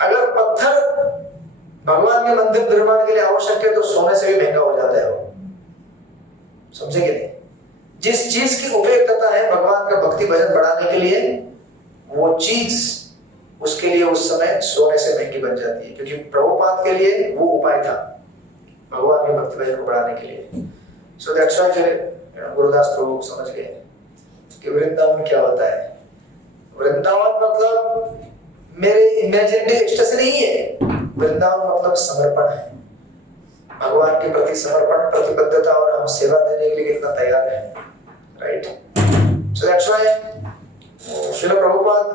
अगर पत्थर भगवान के मंदिर निर्माण के लिए आवश्यक है तो सोने से भी महंगा हो जाता है वो, समझे कि नहीं? जिस चीज की उपयुक्तता है भगवान का भक्ति भजन बढ़ाने के लिए, वो चीज उसके लिए उस समय सोने से महंगी बन जाती है, क्योंकि प्रभुपाद के लिए वो उपाय था भगवान के भक्ति भजन को बढ़ाने के लिए। सो दैट्स व्हाई गुरुदास प्रभु समझ गए कि वृंदावन क्या होता है। वृंदावन मतलब मेरे इमेजिनेटिव एक्सटेसी नहीं है, वृंदावन मतलब समर्पण है, भगवान के प्रति समर्पण, प्रतिबद्धता, और हम सेवा देने के लिए कितना तैयार हैं, right? So that's why Srila Prabhupada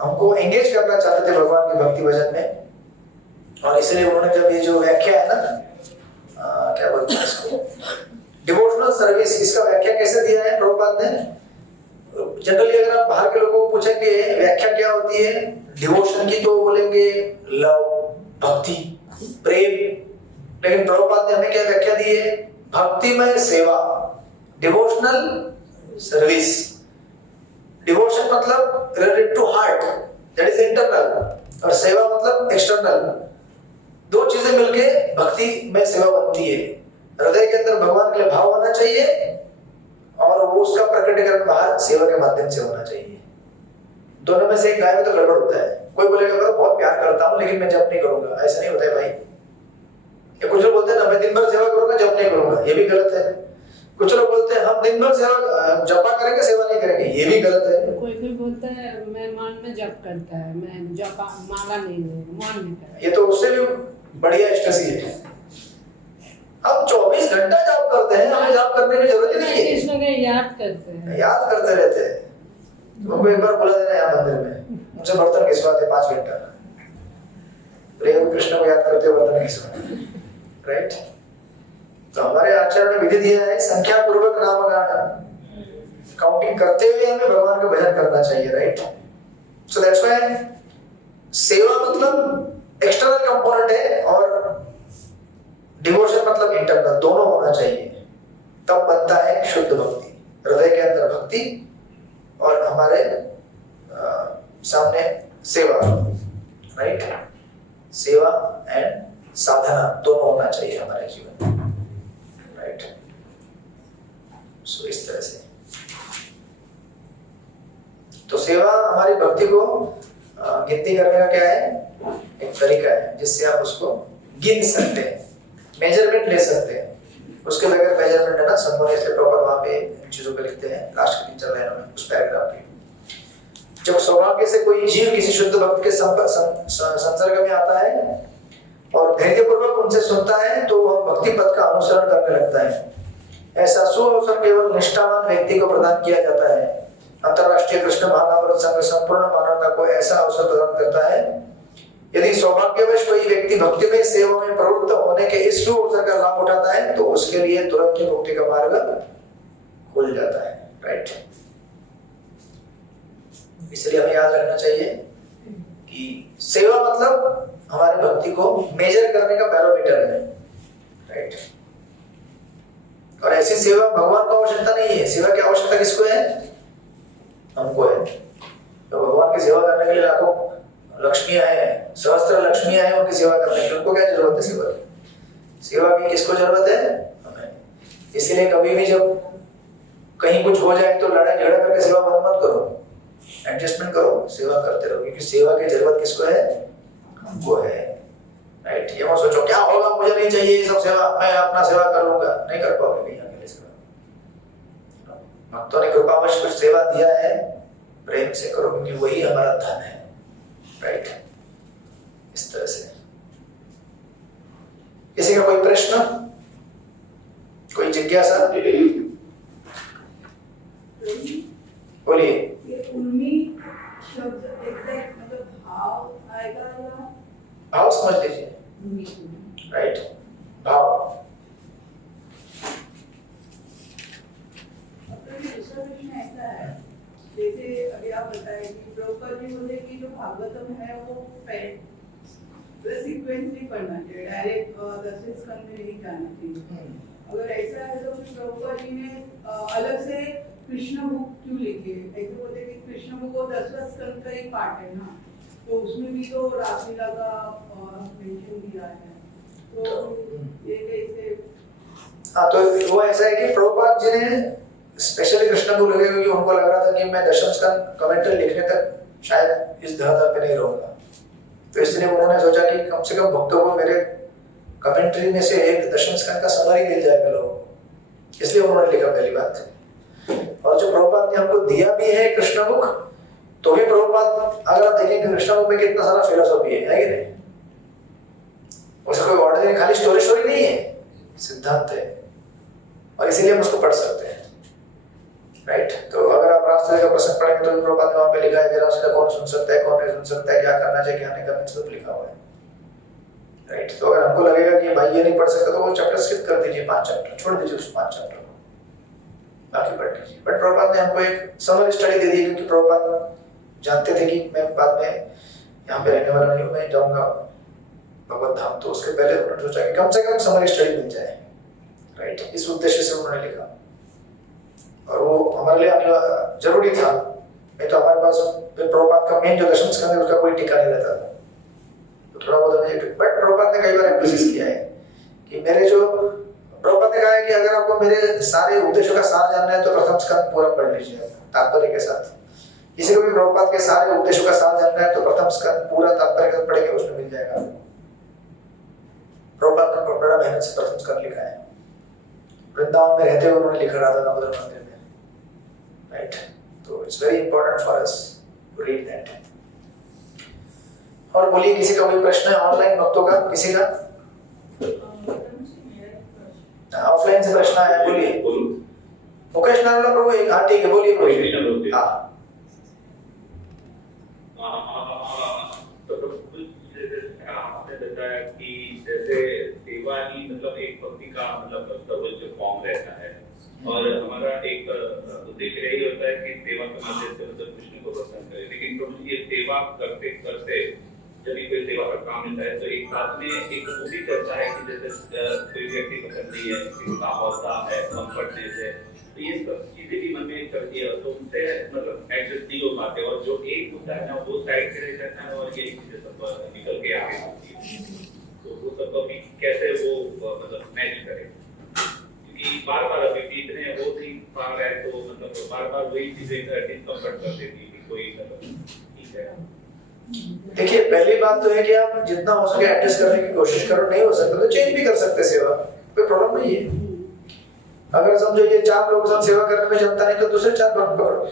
हमको एंगेज करना चाहते थे भगवान के भक्ति भजन में, और इसलिए उन्होंने जब ये जो व्याख्या है ना, क्या बोलते हैं इसको, डिवोशनल सर्विस, इसका व्याख्या कैसे दिया है प्रभुपाद ने? जनरली अगर आप बाहर के लोगों को पूछेंगे व्याख्या क्या होती है डिवोशन की, तो बोलेंगे लव, भक्ति, प्रेम। लेकिन प्रभुपाद ने हमें क्या व्याख्या दी है? भक्तिमय सेवा, डिवोशनल सर्विस। डिवोशन मतलब related to heart, that is internal, और सेवा मतलब एक्सटर्नल। दो चीजें मिलके भक्ति में सेवा बनती है। हृदय के अंदर भगवान के लिए भाव होना चाहिए और वो उसका प्रकटीकरण बाहर सेवा के माध्यम से होना चाहिए। दोनों में से एक गाय में तो गड़बड़ होता है। कोई बोलेगा मैं बहुत प्यार करता हूं लेकिन मैं जप नहीं करूंगा, ऐसा नहीं होता है भाई। ये कुछ लोग बोलते हैं ना मैं दिन भर सेवा करूंगा जप नहीं करूंगा, ये भी गलत है। कुछ लोग बोलते हैं हम दिन भर सेवा जपा करेंगे सेवा नहीं करेंगे, ये भी गलत है। कोई कोई बोलता है मैं मान में जप करता है, मैं जपा माला नहीं लूंगा, मान नहीं करता। ये तो उससे भी बढ़िया एक्सटेसी है। हम 24 घंटा जाप करते हैं, हमें जाप करने की जरूरत ही नहीं है। कृष्ण के याद करते हैं, याद करते रहते हैं। तुमको एक बार बुला देना यहाँ मंदिर में, मुझसे बर्तन घिसवाते 5 घंटा, प्रेम कृष्ण को याद करते बर्तन घिसवाते, राइट? तो हमारे आचार्य ने विधि दिया है संख्या पूर्वक नाम गान, काउंटिंग करते हुए हमें भगवान का भजन करना चाहिए, राइट? सो दैट्स व्हाई सेवा मतलब एक्सटर्नल कंपोनेंट है और डिवोशन मतलब इंटरनल, दोनों होना चाहिए, तब बनता है शुद्ध भक्ति। हृदय के अंदर भक्ति और हमारे सामने सेवा, राइट? सेवा एंड साधना दोनों होना चाहिए हमारे जीवन में, राइट? सो इस तरह से तो सेवा हमारी भक्ति को गिनती करने का क्या है? एक तरीका है जिससे आप उसको गिन सकते हैं, मेजरमेंट ले सकते हैं। उसके बगैर मेजरमेंट है ना, संभव है, इसलिए प्रॉपर वहां पे चीजों पे लिखते हैं लास्ट के 3-4 लाइनों में उस पैराग्राफ के। जब सौभाग्य से कोई जीव किसी शुद्ध भक्त के संसर्ग में आता है और धैर्यपूर्वक उनसे सुनता है तो वह भक्ति पथ का अनुसरण करने लगता है। ऐसा सुअवसर केवल निष्ठावान व्यक्ति को प्रदान किया जाता है। अंतरराष्ट्रीय कृष्ण भावनामृत संघ संपूर्ण मानवता को ऐसा अवसर प्रदान करता है। यदि सौभाग्यवश कोई व्यक्ति भक्ति में सेवा में प्रवृत्त होने के इस सुअवसर का लाभ उठाता है तो उसके लिए तुरंत ही मुक्ति का मार्ग खुल जाता है, राइट? इसलिए हमें याद रखना चाहिए कि सेवा मतलब हमारे भक्ति को मेजर करने का बैरोमीटर है, राइट? और ऐसी सेवा भगवान को आवश्यकता नहीं है। सेवा की आवश्यकता किसको है? हमको है। तो भगवान की सेवा करने के लिए लाखों लक्ष्मियां हैं, सहस्त्र लक्ष्मियां हैं, उनकी सेवा करने की उनको क्या जरूरत है? सेवा की। सेवा की किसको जरूरत है? हमें। इसलिए कभी भी जब कहीं कुछ हो जाए तो लड़ाई झगड़ा करके सेवा बंद मत करो। एडजस्टमेंट करो, सेवा करते रहो, क्योंकि सेवा की जरूरत किसको है? हमको है, राइट। ये मत सोचो क्या होगा, मुझे नहीं चाहिए ये सब सेवा, मैं अपना सेवा कर लूंगा, नहीं कर पाओगे नहीं अकेले सेवा। भक्तों ने कृपावश कुछ सेवा दिया है, प्रेम से करो, क्योंकि वही हमारा धन है, राइट। इस तरह से। किसी का कोई प्रश्न, कोई जिज्ञासा? बोलिए। ये उर्मी शब्द एग्जैक्ट मतलब भाव आएगा या भाव समझ लीजिए, राइट, भाव। दूसरा प्रश्न ऐसा है, जैसे अभी आप बताए कि प्रभुपाद जी बोले कि जो भागवतम है वो सीक्वेंस नहीं पढ़ना चाहिए, डायरेक्ट 10वें स्कंद में नहीं जाना चाहिए। अगर ऐसा है तो फिर प्रभुपाद जी ने अलग से कृष्ण बुक क्यों लिखी है? ऐसे बोलते हैं कि कृष्ण बुक वो 10वां स्कंद का ही पार्ट है ना, तो उसमें भी तो रासलीला का मेंशन किया है, तो ये कैसे? हाँ, तो वो ऐसा है कि प्रभुपाद जी ने स्पेशली कृष्ण बुक लिखे क्योंकि उनको लग रहा था कि मैं दशम स्कंद कमेंट्री लिखने तक शायद इस धरातल पे नहीं रहूंगा, तो इसलिए उन्होंने सोचा कि कम से कम भक्तों को मेरे कमेंट्री में से एक दशम स्कंद का समरी मिल जाएगा लोगों को, इसलिए उन्होंने लिखा, पहली बात। और जो प्रभुपाद ने हमको दिया भी है कृष्ण बुक, तो भी प्रभुपाद अगर आप देखेंगे कृष्ण बुक में कितना सारा फिलोसॉफी है कि नहीं? उसका कोई ऑर्डिनरी खाली स्टोरी नहीं है, सिद्धांत है, और इसीलिए हम उसको पढ़ सकते हैं, राइट। तो अगर आप रास्ते का प्रसंग पढ़ेंगे तो प्रभुपाद ने वहां पे लिखा है कि रास्ते कौन सुन सकता है, कौन नहीं सुन सकता है, क्या करना चाहिए, क्या नहीं करना चाहिए, सब लिखा हुआ है, राइट। तो अगर हमको लगेगा कि भाई ये नहीं पढ़ सकता तो वो चैप्टर स्किप कर दीजिए, 5 चैप्टर छोड़ दीजिए, उस 5 चैप्टर को बाकी पढ़ लीजिए। बट प्रभुपाद ने हमको एक समरी स्टडी दे दी, क्योंकि प्रभुपाद जानते थे कि मैं बाद में यहाँ पे रहने वाला नहीं हूँ, मैं जाऊंगा भगवत धाम, तो उसके पहले उन्होंने सोचा कि कम से कम समरी स्टडी मिल जाए, राइट। इस उद्देश्य से उन्होंने लिखा, और वो हमारे लिए जरूरी था, नहीं तो हमारे पास प्रभुपाद का मेन जो दशम स्कंद है उसका कोई टीका नहीं रहता था, तो थोड़ा बहुत हमें। बट प्रभुपाद ने कई बार एम्फेसिस किया है कि मेरे जो प्रभुपाद ने कहा है कि अगर आपको मेरे सारे उपदेशों का सार जानना है तो प्रथम स्कंद पूरा पढ़ लीजिए तात्पर्य के साथ। किसी को भी प्रभुपाद के सारे उपदेशों का सार जानना है तो प्रथम स्कंद पूरा तात्पर्य के साथ पढ़ेंगे, उसमें मिल जाएगा। प्रभुपाद ने बड़ा मेहनत से प्रथम स्कंद लिखा है, वृंदावन में रहते हुए उन्होंने लिखा राधा मंदिर में, राइट। तो it's very important for us to read that. और बोलिए, किसी का कोई प्रश्न है ऑनलाइन भक्तों का? किसी का ऑफलाइन से प्रश्न आया? बोलिए। मुकेश नारोला प्रभु एक, हाँ ठीक है, बोलिए प्रभु। हाँ आपने बताया कि जैसे सेवा ही मतलब एक भक्ति का मतलब सर्वोच्च फॉर्म रहता है, और हमारा एक उद्देश्य यही होता है कि सेवा के माध्यम से मतलब कृष्ण को प्रसन्न करें। लेकिन प्रभु ये सेवा करते करते जब भी कोई सेवा का काम मिलता है तो एक साथ में एक वो भी चर्चा है कि जैसे कोई व्यक्ति पसंद नहीं है, किसी का होता है, कंफर्टनेस है, तो ये सब चीजें भी मन में चलती है, तो उनसे मतलब एडजस्ट नहीं हो पाते, और जो एक होता है ना वो साइड पे रह जाता है, और ये चीजें सब निकल के आगे होती है, तो वो सब अभी कैसे वो मतलब मैच करें, क्योंकि बार बार अभी इतने वो नहीं पा रहे हैं, तो मतलब बार बार वही चीजें डिस्कम्फर्ट कर देती है, कोई मतलब ठीक है। देखिए, पहली बात तो है कि आप जितना हो सके एडजस्ट करने की कोशिश करो, नहीं हो सकता तो चेंज भी कर सकते सेवा, कोई प्रॉब्लम नहीं है। अगर समझो ये 4 लोगों के साथ सेवा करने में जमता नहीं तो दूसरे 4 भक्त पकड़ो,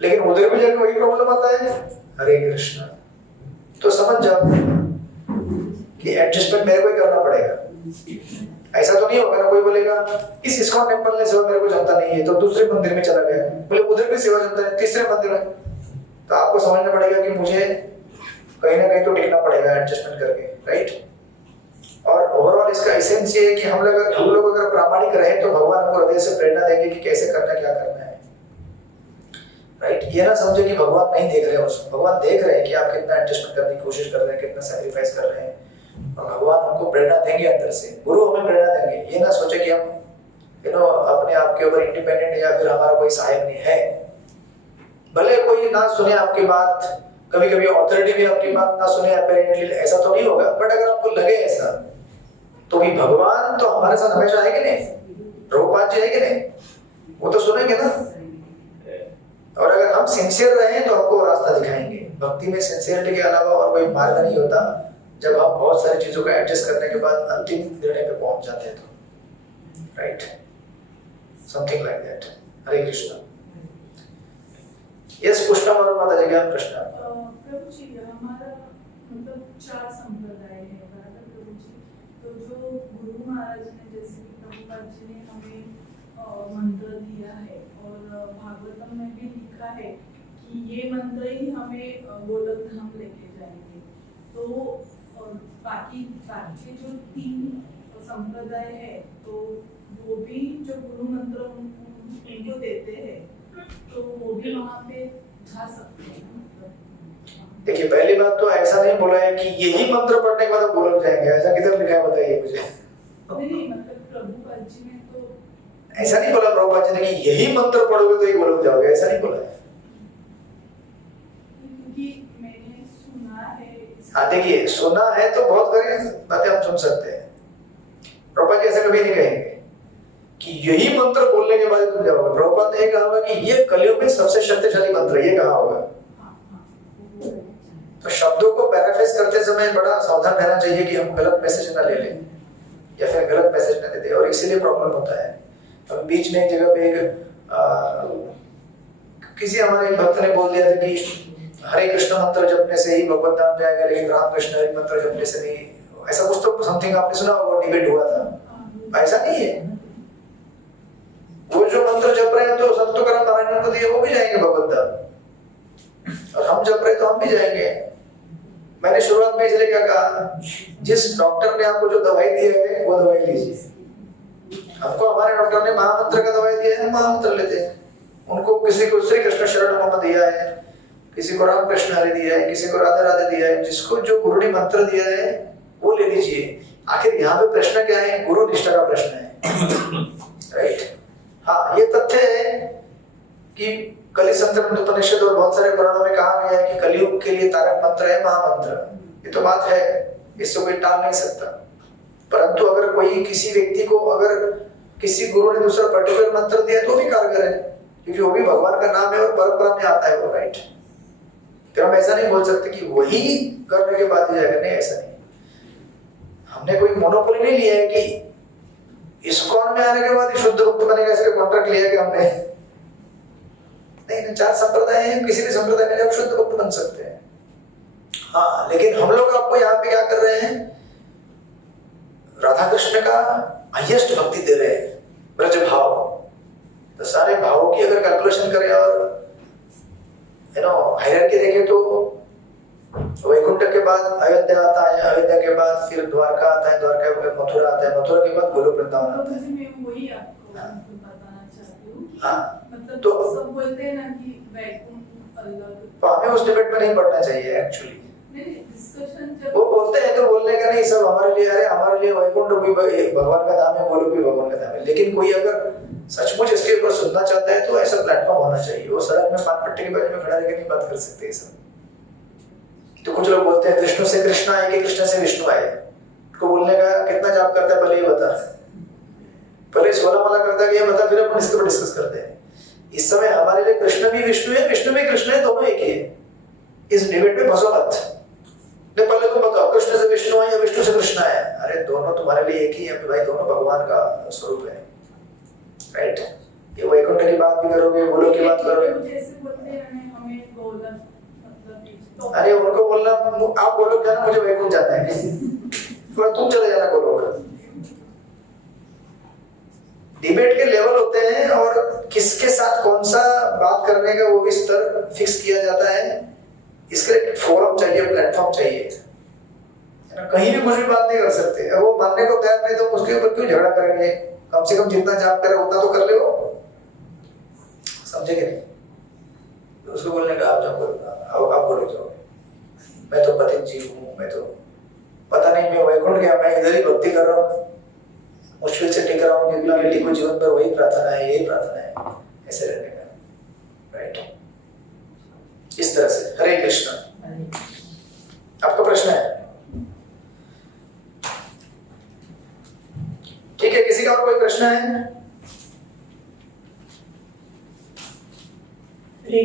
लेकिन उधर भी जाकर वही प्रॉब्लम आता है, हरे कृष्ण, तो समझ जाओ कि एडजस्टमेंट मेरे को ही करना पड़ेगा। ऐसा तो नहीं होगा ना कोई बोलेगा इस इस्कॉन टेंपल में सेवा मेरे को जमता नहीं है तो दूसरे मंदिर में चला गया, बोले उधर भी सेवा जमता है तीसरे मंदिर में, तो आपको समझना पड़ेगा कि मुझे कहीं ना कहीं तो टिकना पड़ेगा एडजस्टमेंट करके, राइट। और ओवरऑल इसका एसेंस ये है कि हम लोग अगर प्रामाणिक रहे तो भगवान हमको हृदय से प्रेरणा देंगे कि कैसे करना क्या करना है, राइट। ये ना समझे कि भगवान नहीं देख रहे हैं उसको, भगवान देख रहे हैं कि आप कितना एडजस्टमेंट करने की कोशिश कर रहे हैं, कितना सैक्रिफाइस कर रहे हैं, और भगवान हमको प्रेरणा देंगे अंदर से, गुरु हमें प्रेरणा देंगे। ये ना सोचे कि हम अपने आप के ऊपर इंडिपेंडेंट या फिर हमारा कोई सहायक नहीं है, भले कोई ना सुने आपकी बात, कभी कभी अथॉरिटी भी आपकी बात ना सुने अपेरेंटली, ऐसा तो नहीं होगा, बट अगर आपको लगे ऐसा तो भी भगवान तो हमारे साथ हमेशा है कि नहीं, प्रभुपाद जी है कि नहीं, वो तो सुनेंगे ना, और अगर हम सिंसियर रहे तो हमको रास्ता दिखाएंगे। भक्ति में सिंसियरिटी के अलावा और कोई मार्ग नहीं होता। जब हम बहुत सारी चीजों को एडजस्ट करने के बाद अंतिम निर्णय पे पहुंच जाते हैं तो right, something like that. Hare Krishna. Yes, Pushpa और माता जी का प्रश्न। प्रभु जी, हमारा मतलब 4 संप्रदाय है बराबर प्रभु जी। तो जो गुरु महाराज ने, जैसे कि प्रभुपाद जी ने हमें मंत्र दिया है और भागवतम में भी लिखा है कि ये मंत्र ही हमें गोलक धाम लेके जाएंगे। तो बाकी जो 3 संप्रदाय है तो वो भी जो गुरु मंत्र उनको देते हैं तो वो भी वहाँ पे जा सकते हैं। मतलब देखिए, पहली बात तो ऐसा नहीं बोला है कि यही मंत्र पढ़ने के बाद गोलक जाएंगे, ऐसा किधर लिखा है बताइए मुझे। नहीं, मतलब प्रभुपाद जी ने तो ऐसा नहीं बोला प्रभुपाद जी ने कि यही मंत्र पढ़ोगे तो ही गोलक जाओगे, ऐसा नहीं बोला है। क्योंकि मैंने सुना है। हाँ देखिए, सुना है तो बहुत सारी बातें हम सुन सकते हैं। प्रभुपाद जी ऐसा कभी नहीं कहेंगे कि यही मंत्र बोलने के बाद तुम जाओगे। प्रभुपाद ने कहा होगा कि ये कलयुग में सबसे शक्तिशाली मंत्र, ये कहा होगा। तो शब्दों को पैराफ्रेज करते समय बड़ा सावधान रहना चाहिए कि हम गलत मैसेज ना ले लें या फिर गलत मैसेज ना दे दें, और इसीलिए प्रॉब्लम होता है। अब बीच में एक जगह पे किसी हमारे भक्त ने बोल दिया था कि हरे कृष्ण मंत्र जपने से ही भगवत धाम जाएगा, लेकिन राम कृष्ण हरि मंत्र जपने से नहीं। ऐसा कुछ तो समथिंग आपने सुना होगा, डिबेट हुआ था। ऐसा नहीं है। वो जो मंत्र जप रहे हैं तो संतो कर्म नारायण को दिए, वो भी जाएंगे भगवत धाम, और हम जप रहे तो हम भी जाएंगे। मैंने शुरुआत में इसलिए क्या कहा, जिस डॉक्टर ने आपको जो दवाई दी है वो दवाई लीजिए। हमको हमारे डॉक्टर ने महामंत्र का दवाई दिया है, हम महामंत्र लेते हैं। उनको किसी को श्री कृष्ण शरण मम दिया है, किसी को राम कृष्ण हरि दिया है, किसी को राधे राधे दिया है। जिसको जो गुरु ने मंत्र दिया है वो ले लीजिए। आखिर यहाँ पे प्रश्न क्या है? गुरु निष्ठा का प्रश्न है, राइट। हाँ, ये तथ्य है कि कलि संतरण उपनिषद और बहुत सारे पुराणों में कहा गया है कि कलयुग के लिए तारक मंत्र है महामंत्र। ये तो बात है, इससे कोई टाल नहीं सकता। परंतु अगर कोई किसी व्यक्ति को, अगर किसी गुरु ने दूसरा पर्टिकुलर मंत्र दिया तो भी कारगर है, क्योंकि वो भी भगवान का नाम है और परंपरा में आता है वो, राइट। फिर हम ऐसा नहीं बोल सकते कि वही करने के बाद ही जाएगा, नहीं, ऐसा नहीं। हमने कोई मोनोपोली नहीं लिया है कि इस्कॉन में आने के बाद शुद्ध भक्त बनेगा, इसका कॉन्ट्रैक्ट लिया कि हमने नहीं। 4 संप्रदाय हैं, किसी भी संप्रदाय में आप शुद्ध भक्त बन सकते हैं। हाँ, लेकिन हम लोग आपको यहाँ पे क्या कर रहे हैं? राधा कृष्ण का हाईएस्ट भक्ति दे रहे हैं, ब्रज भाव। तो सारे भावों की अगर कैलकुलेशन करें और हायरार्की देखें तो वैकुंठ के बाद अयोध्या आता है, अयोध्या के बाद फिर द्वारका आता है, द्वारका के बाद मथुरा आता है, मथुरा के बाद गोलोक वृंदावन आता है। मैं वही आपको बताना चाहती हूँ कि हाँ, मतलब तो सब बोलते हैं ना कि वैकुंठ अलग, तो हमें उस डिबेट में नहीं पड़ना चाहिए एक्चुअली। डिस्कशन जब वो बोलते हैं तो बोलने का नहीं, सब हमारे लिए, अरे हमारे लिए वैकुंठ भी भगवान का धाम है, गोलोक भी भगवान का धाम है। लेकिन कोई अगर सचमुच इसके ऊपर सुनना चाहता है तो ऐसा प्लेटफॉर्म होना चाहिए। वो सड़क में पान पट्टी के बाजू में खड़ा रहकर नहीं बात कर सकते सब। तो कुछ लोग बोलते हैं विष्णु से कृष्ण आए कि कृष्ण से विष्णु आए। उसको बोलने का कितना जाप करता है पहले ये बता, पहले 16 माला करता है ये बता, फिर अपन इसके ऊपर डिस्कस करते हैं। इस समय हमारे लिए कृष्ण भी विष्णु है, विष्णु भी कृष्ण है, दोनों एक ही है। इस डिबेट में फंसो मत। पहले तुम बताओ कृष्ण से विष्णु आए या विष्णु से कृष्ण आए? अरे दोनों तुम्हारे लिए एक ही है भाई, दोनों भगवान का स्वरूप है, राइट। ये वैकुंठ की बात भी करोगे, गोलोक की बात करोगे, जैसे बोलते हैं हमें गोलोक मतलब अरे उनको बोलना आप गोलोक जाना, मुझे वैकुंठ जाना है, तो तुम चले जाना गोलोक। डिबेट के लेवल होते हैं और किसके साथ कौन सा बात करने का वो भी स्तर फिक्स किया जाता है। इसके लिए फोरम चाहिए, प्लेटफॉर्म चाहिए, कहीं भी कुछ भी बात नहीं कर सकते। अब वो मानने को तैयार नहीं तो उसके ऊपर क्यों झगड़ा करेंगे? कम से कम जितना जाप करे उतना तो कर ले वो, समझेंगे नहीं तो उसको बोलने का आप बोले जाओगे मैं तो पतित जीव हूँ, मैं तो पता नहीं मैं वैकुंठ गया, मैं इधर ही भक्ति कर रहा हूँ, मुश्किल से टिक रहा हूँ, जितना मिट्टी को जीवन पर वही प्रार्थना है, यही प्रार्थना है, ऐसे रहने का, राइट। इस तरह से। हरे कृष्ण। आपका प्रश्न है? ठीक है, किसी का और कोई प्रश्न है? हरे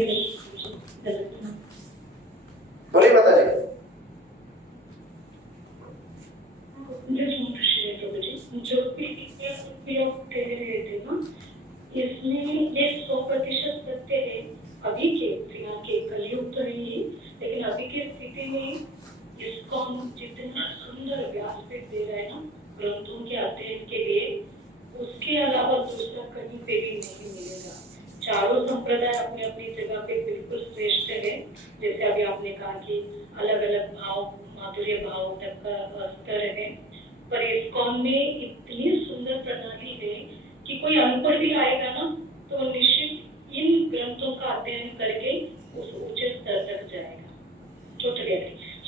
अलग अलग भाव, माधुर्य भाव तक का स्तर है। पर इस्कॉन में इतनी सुंदर प्रणाली है कि कोई अनपढ़ भी आएगा ना तो निश्चित इन ग्रंथों का अध्ययन करके उस ऊंचे स्तर तक जाएगा। टोटली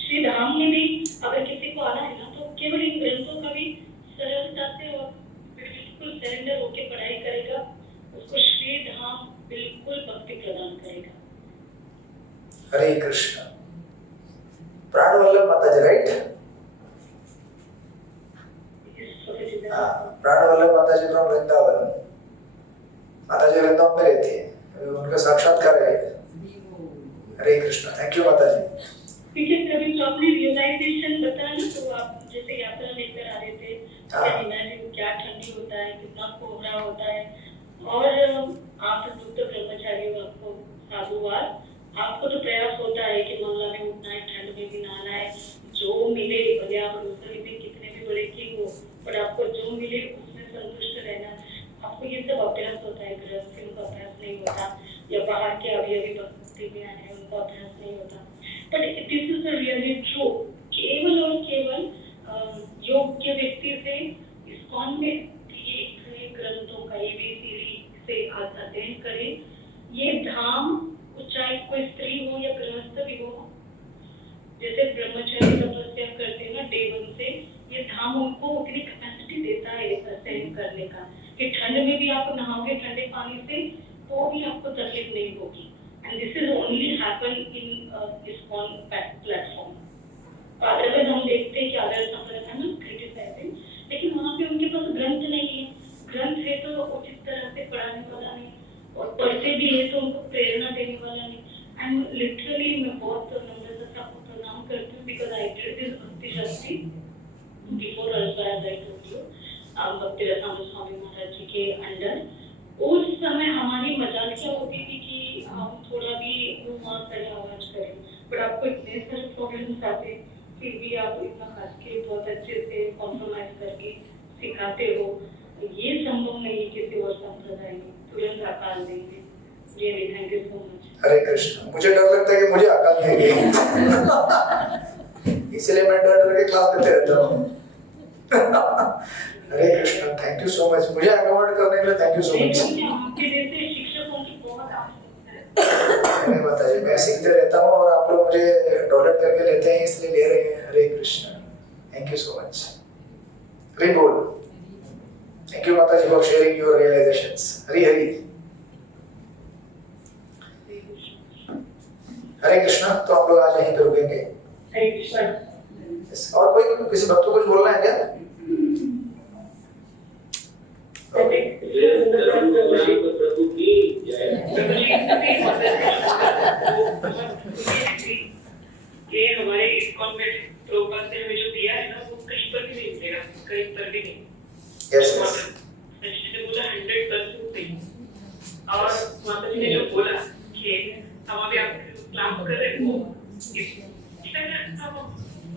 श्री धाम में भी अगर किसी को आना है ना तो केवल इन ग्रंथों का भी सरलता से और बिल्कुल सरेंडर होकर पढ़ाई करेगा, उसको श्री धाम बिल्कुल भक्ति प्रदान करेगा। हरे कृष्ण। प्राण वल्लभ माता जी, राइट? हाँ, प्राण वल्लभ माता जी फ्रॉम वृंदावन। माता जी वृंदावन में रहती है, उनका साक्षात्कार है। हरे कृष्ण। थैंक यू माता जी। क्योंकि कभी जो आपने रियलाइजेशन बताया ना, तो आप जैसे यात्रा लेकर आ रहे थे, क्या ठंडी होता है, कितना कोहरा होता है, और आप दुग्ध ब्रह्मचारी हो, आपको साधुवाद, आपको तो प्रयास होता है कि मंगला में उठना है, ठंड में भी नहाना है, जो मिले, भले आप रोसरी में कितने भी बड़े की हो, पर आपको जो मिले उसमें संतुष्ट रहना। आपको ये सब अभ्यास होता है, गृहस्थी उनका अभ्यास नहीं होता, या बाहर के अभी भक्ति में आए हैं उनका अभ्यास नहीं होता। But this is really true. केवल और केवल योग्य व्यक्ति से इस्कॉन में दिए ग्रंथों का ABCD से अध्ययन करें। ये धाम, चाहे कोई स्त्री हो या गृहस्थ भी हो, जैसे ब्रह्मचारी तपस्या करते हैं ना डे 1 से, ये धाम उनको उतनी कैपेसिटी देता है सहन करने का कि ठंड में भी आप नहाओगे ठंडे पानी से तो भी आपको तकलीफ नहीं होगी। And this is only happen in ISKCON platform. Otherwise हम देखते हैं कि अदर संप्रदाय में क्रिटिसाइजिंग, लेकिन वहाँ पे उनके पास ग्रंथ नहीं है। ग्रंथ है तो उचित तरह से पढ़ाने वाला नहीं, और पढ़ते भी है तो उनको प्रेरणा देने वाला नहीं। एंड लिटरली मैं बहुत नम्र से सबको प्रणाम करती हूँ, बिकॉज आई डिड दिस भक्ति Shastri before also as I told you, भक्ति रसामृत स्वामी महाराज जी के अंडर। उस समय हमारी मजाल क्या होती थी कि हम थोड़ा भी वहाँ से आवाज करें, पर आपको इतने सारे प्रॉब्लम्स आते, फिर भी आप इतना खास के बहुत अच्छे से कॉम्प्रोमाइज करके सिखाते हो। ये संभव नहीं है किसी और संप्रदाय में, तुरंत अकाल देंगे। Really thank you so much. Hare Krishna. मुझे डर लगता है कि मुझे अकाल देंगे, इसलिए मैं डर डर के क्लास लेते रहता हूँ। Hare Krishna. Thank you so much, मुझे अकोमोडेट करने के लिए थैंक यू सो मच। आपके जैसे शिक्षकों की बहुत आवश्यकता है। नहीं माता जी, मैं सीखते रहता हूँ और आप लोग मुझे डॉलेट करके लेते हैं, इसलिए ले रहे हैं। Hare Krishna. Thank you so much. Hari बोल। थैंक यू माता जी for sharing your realisations. Hari Hari. Hare Krishna. तो आप लोग आज यहीं पे रुकेंगे। हरे कृष्ण। और कोई किसी भक्त को कुछ बोलना है क्या? प्रभु की जय। ये हमारे इस्कॉन में प्रभुपाद ने हमें जो दिया है ना, वो कहीं पर भी नहीं मिलेगा, कहीं पर भी नहीं। यस ने बोला 100% नहीं। और माता जी ने जो बोला कि हम अभी आप क्लास कर रहे हो,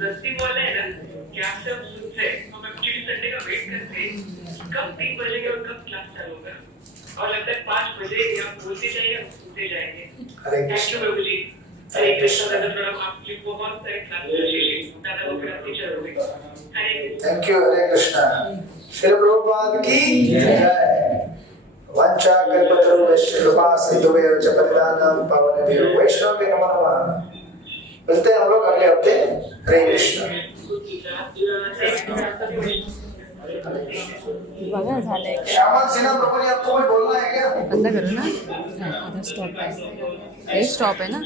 रस्सी वाला है ना कि आप सब सुनते हैं, हम एक्चुअली संडे का वेट करते हैं कब 3 बजेगा और कब क्लास चालू होगा, और लगता है 5 बजे या बोलते जाएंगे, हम सुनते जाएंगे। थैंक यू प्रभु जी। हरे कृष्ण। दादा प्रणाम। आपके बहुत सारे क्लास दादा वो क्लास टीचर हो गए। Thank you. हरे कृष्ण। श्री प्रभुपाद की जय। वंचा कल्पतरुभ्यश्च कृपा सिन्धुभ्यो च पतितानां पावनेभ्यो वैष्णवेभ्यो नमो नमः। मिलते हैं हम लोग अगले हफ्ते। हरे कृष्ण। बघा झालंय श्यामल सिन्हा प्रभु जी, आपको कुछ बोलना है क्या? बंद करू ना. स्टॉप आहे. स्टॉप आहे ना.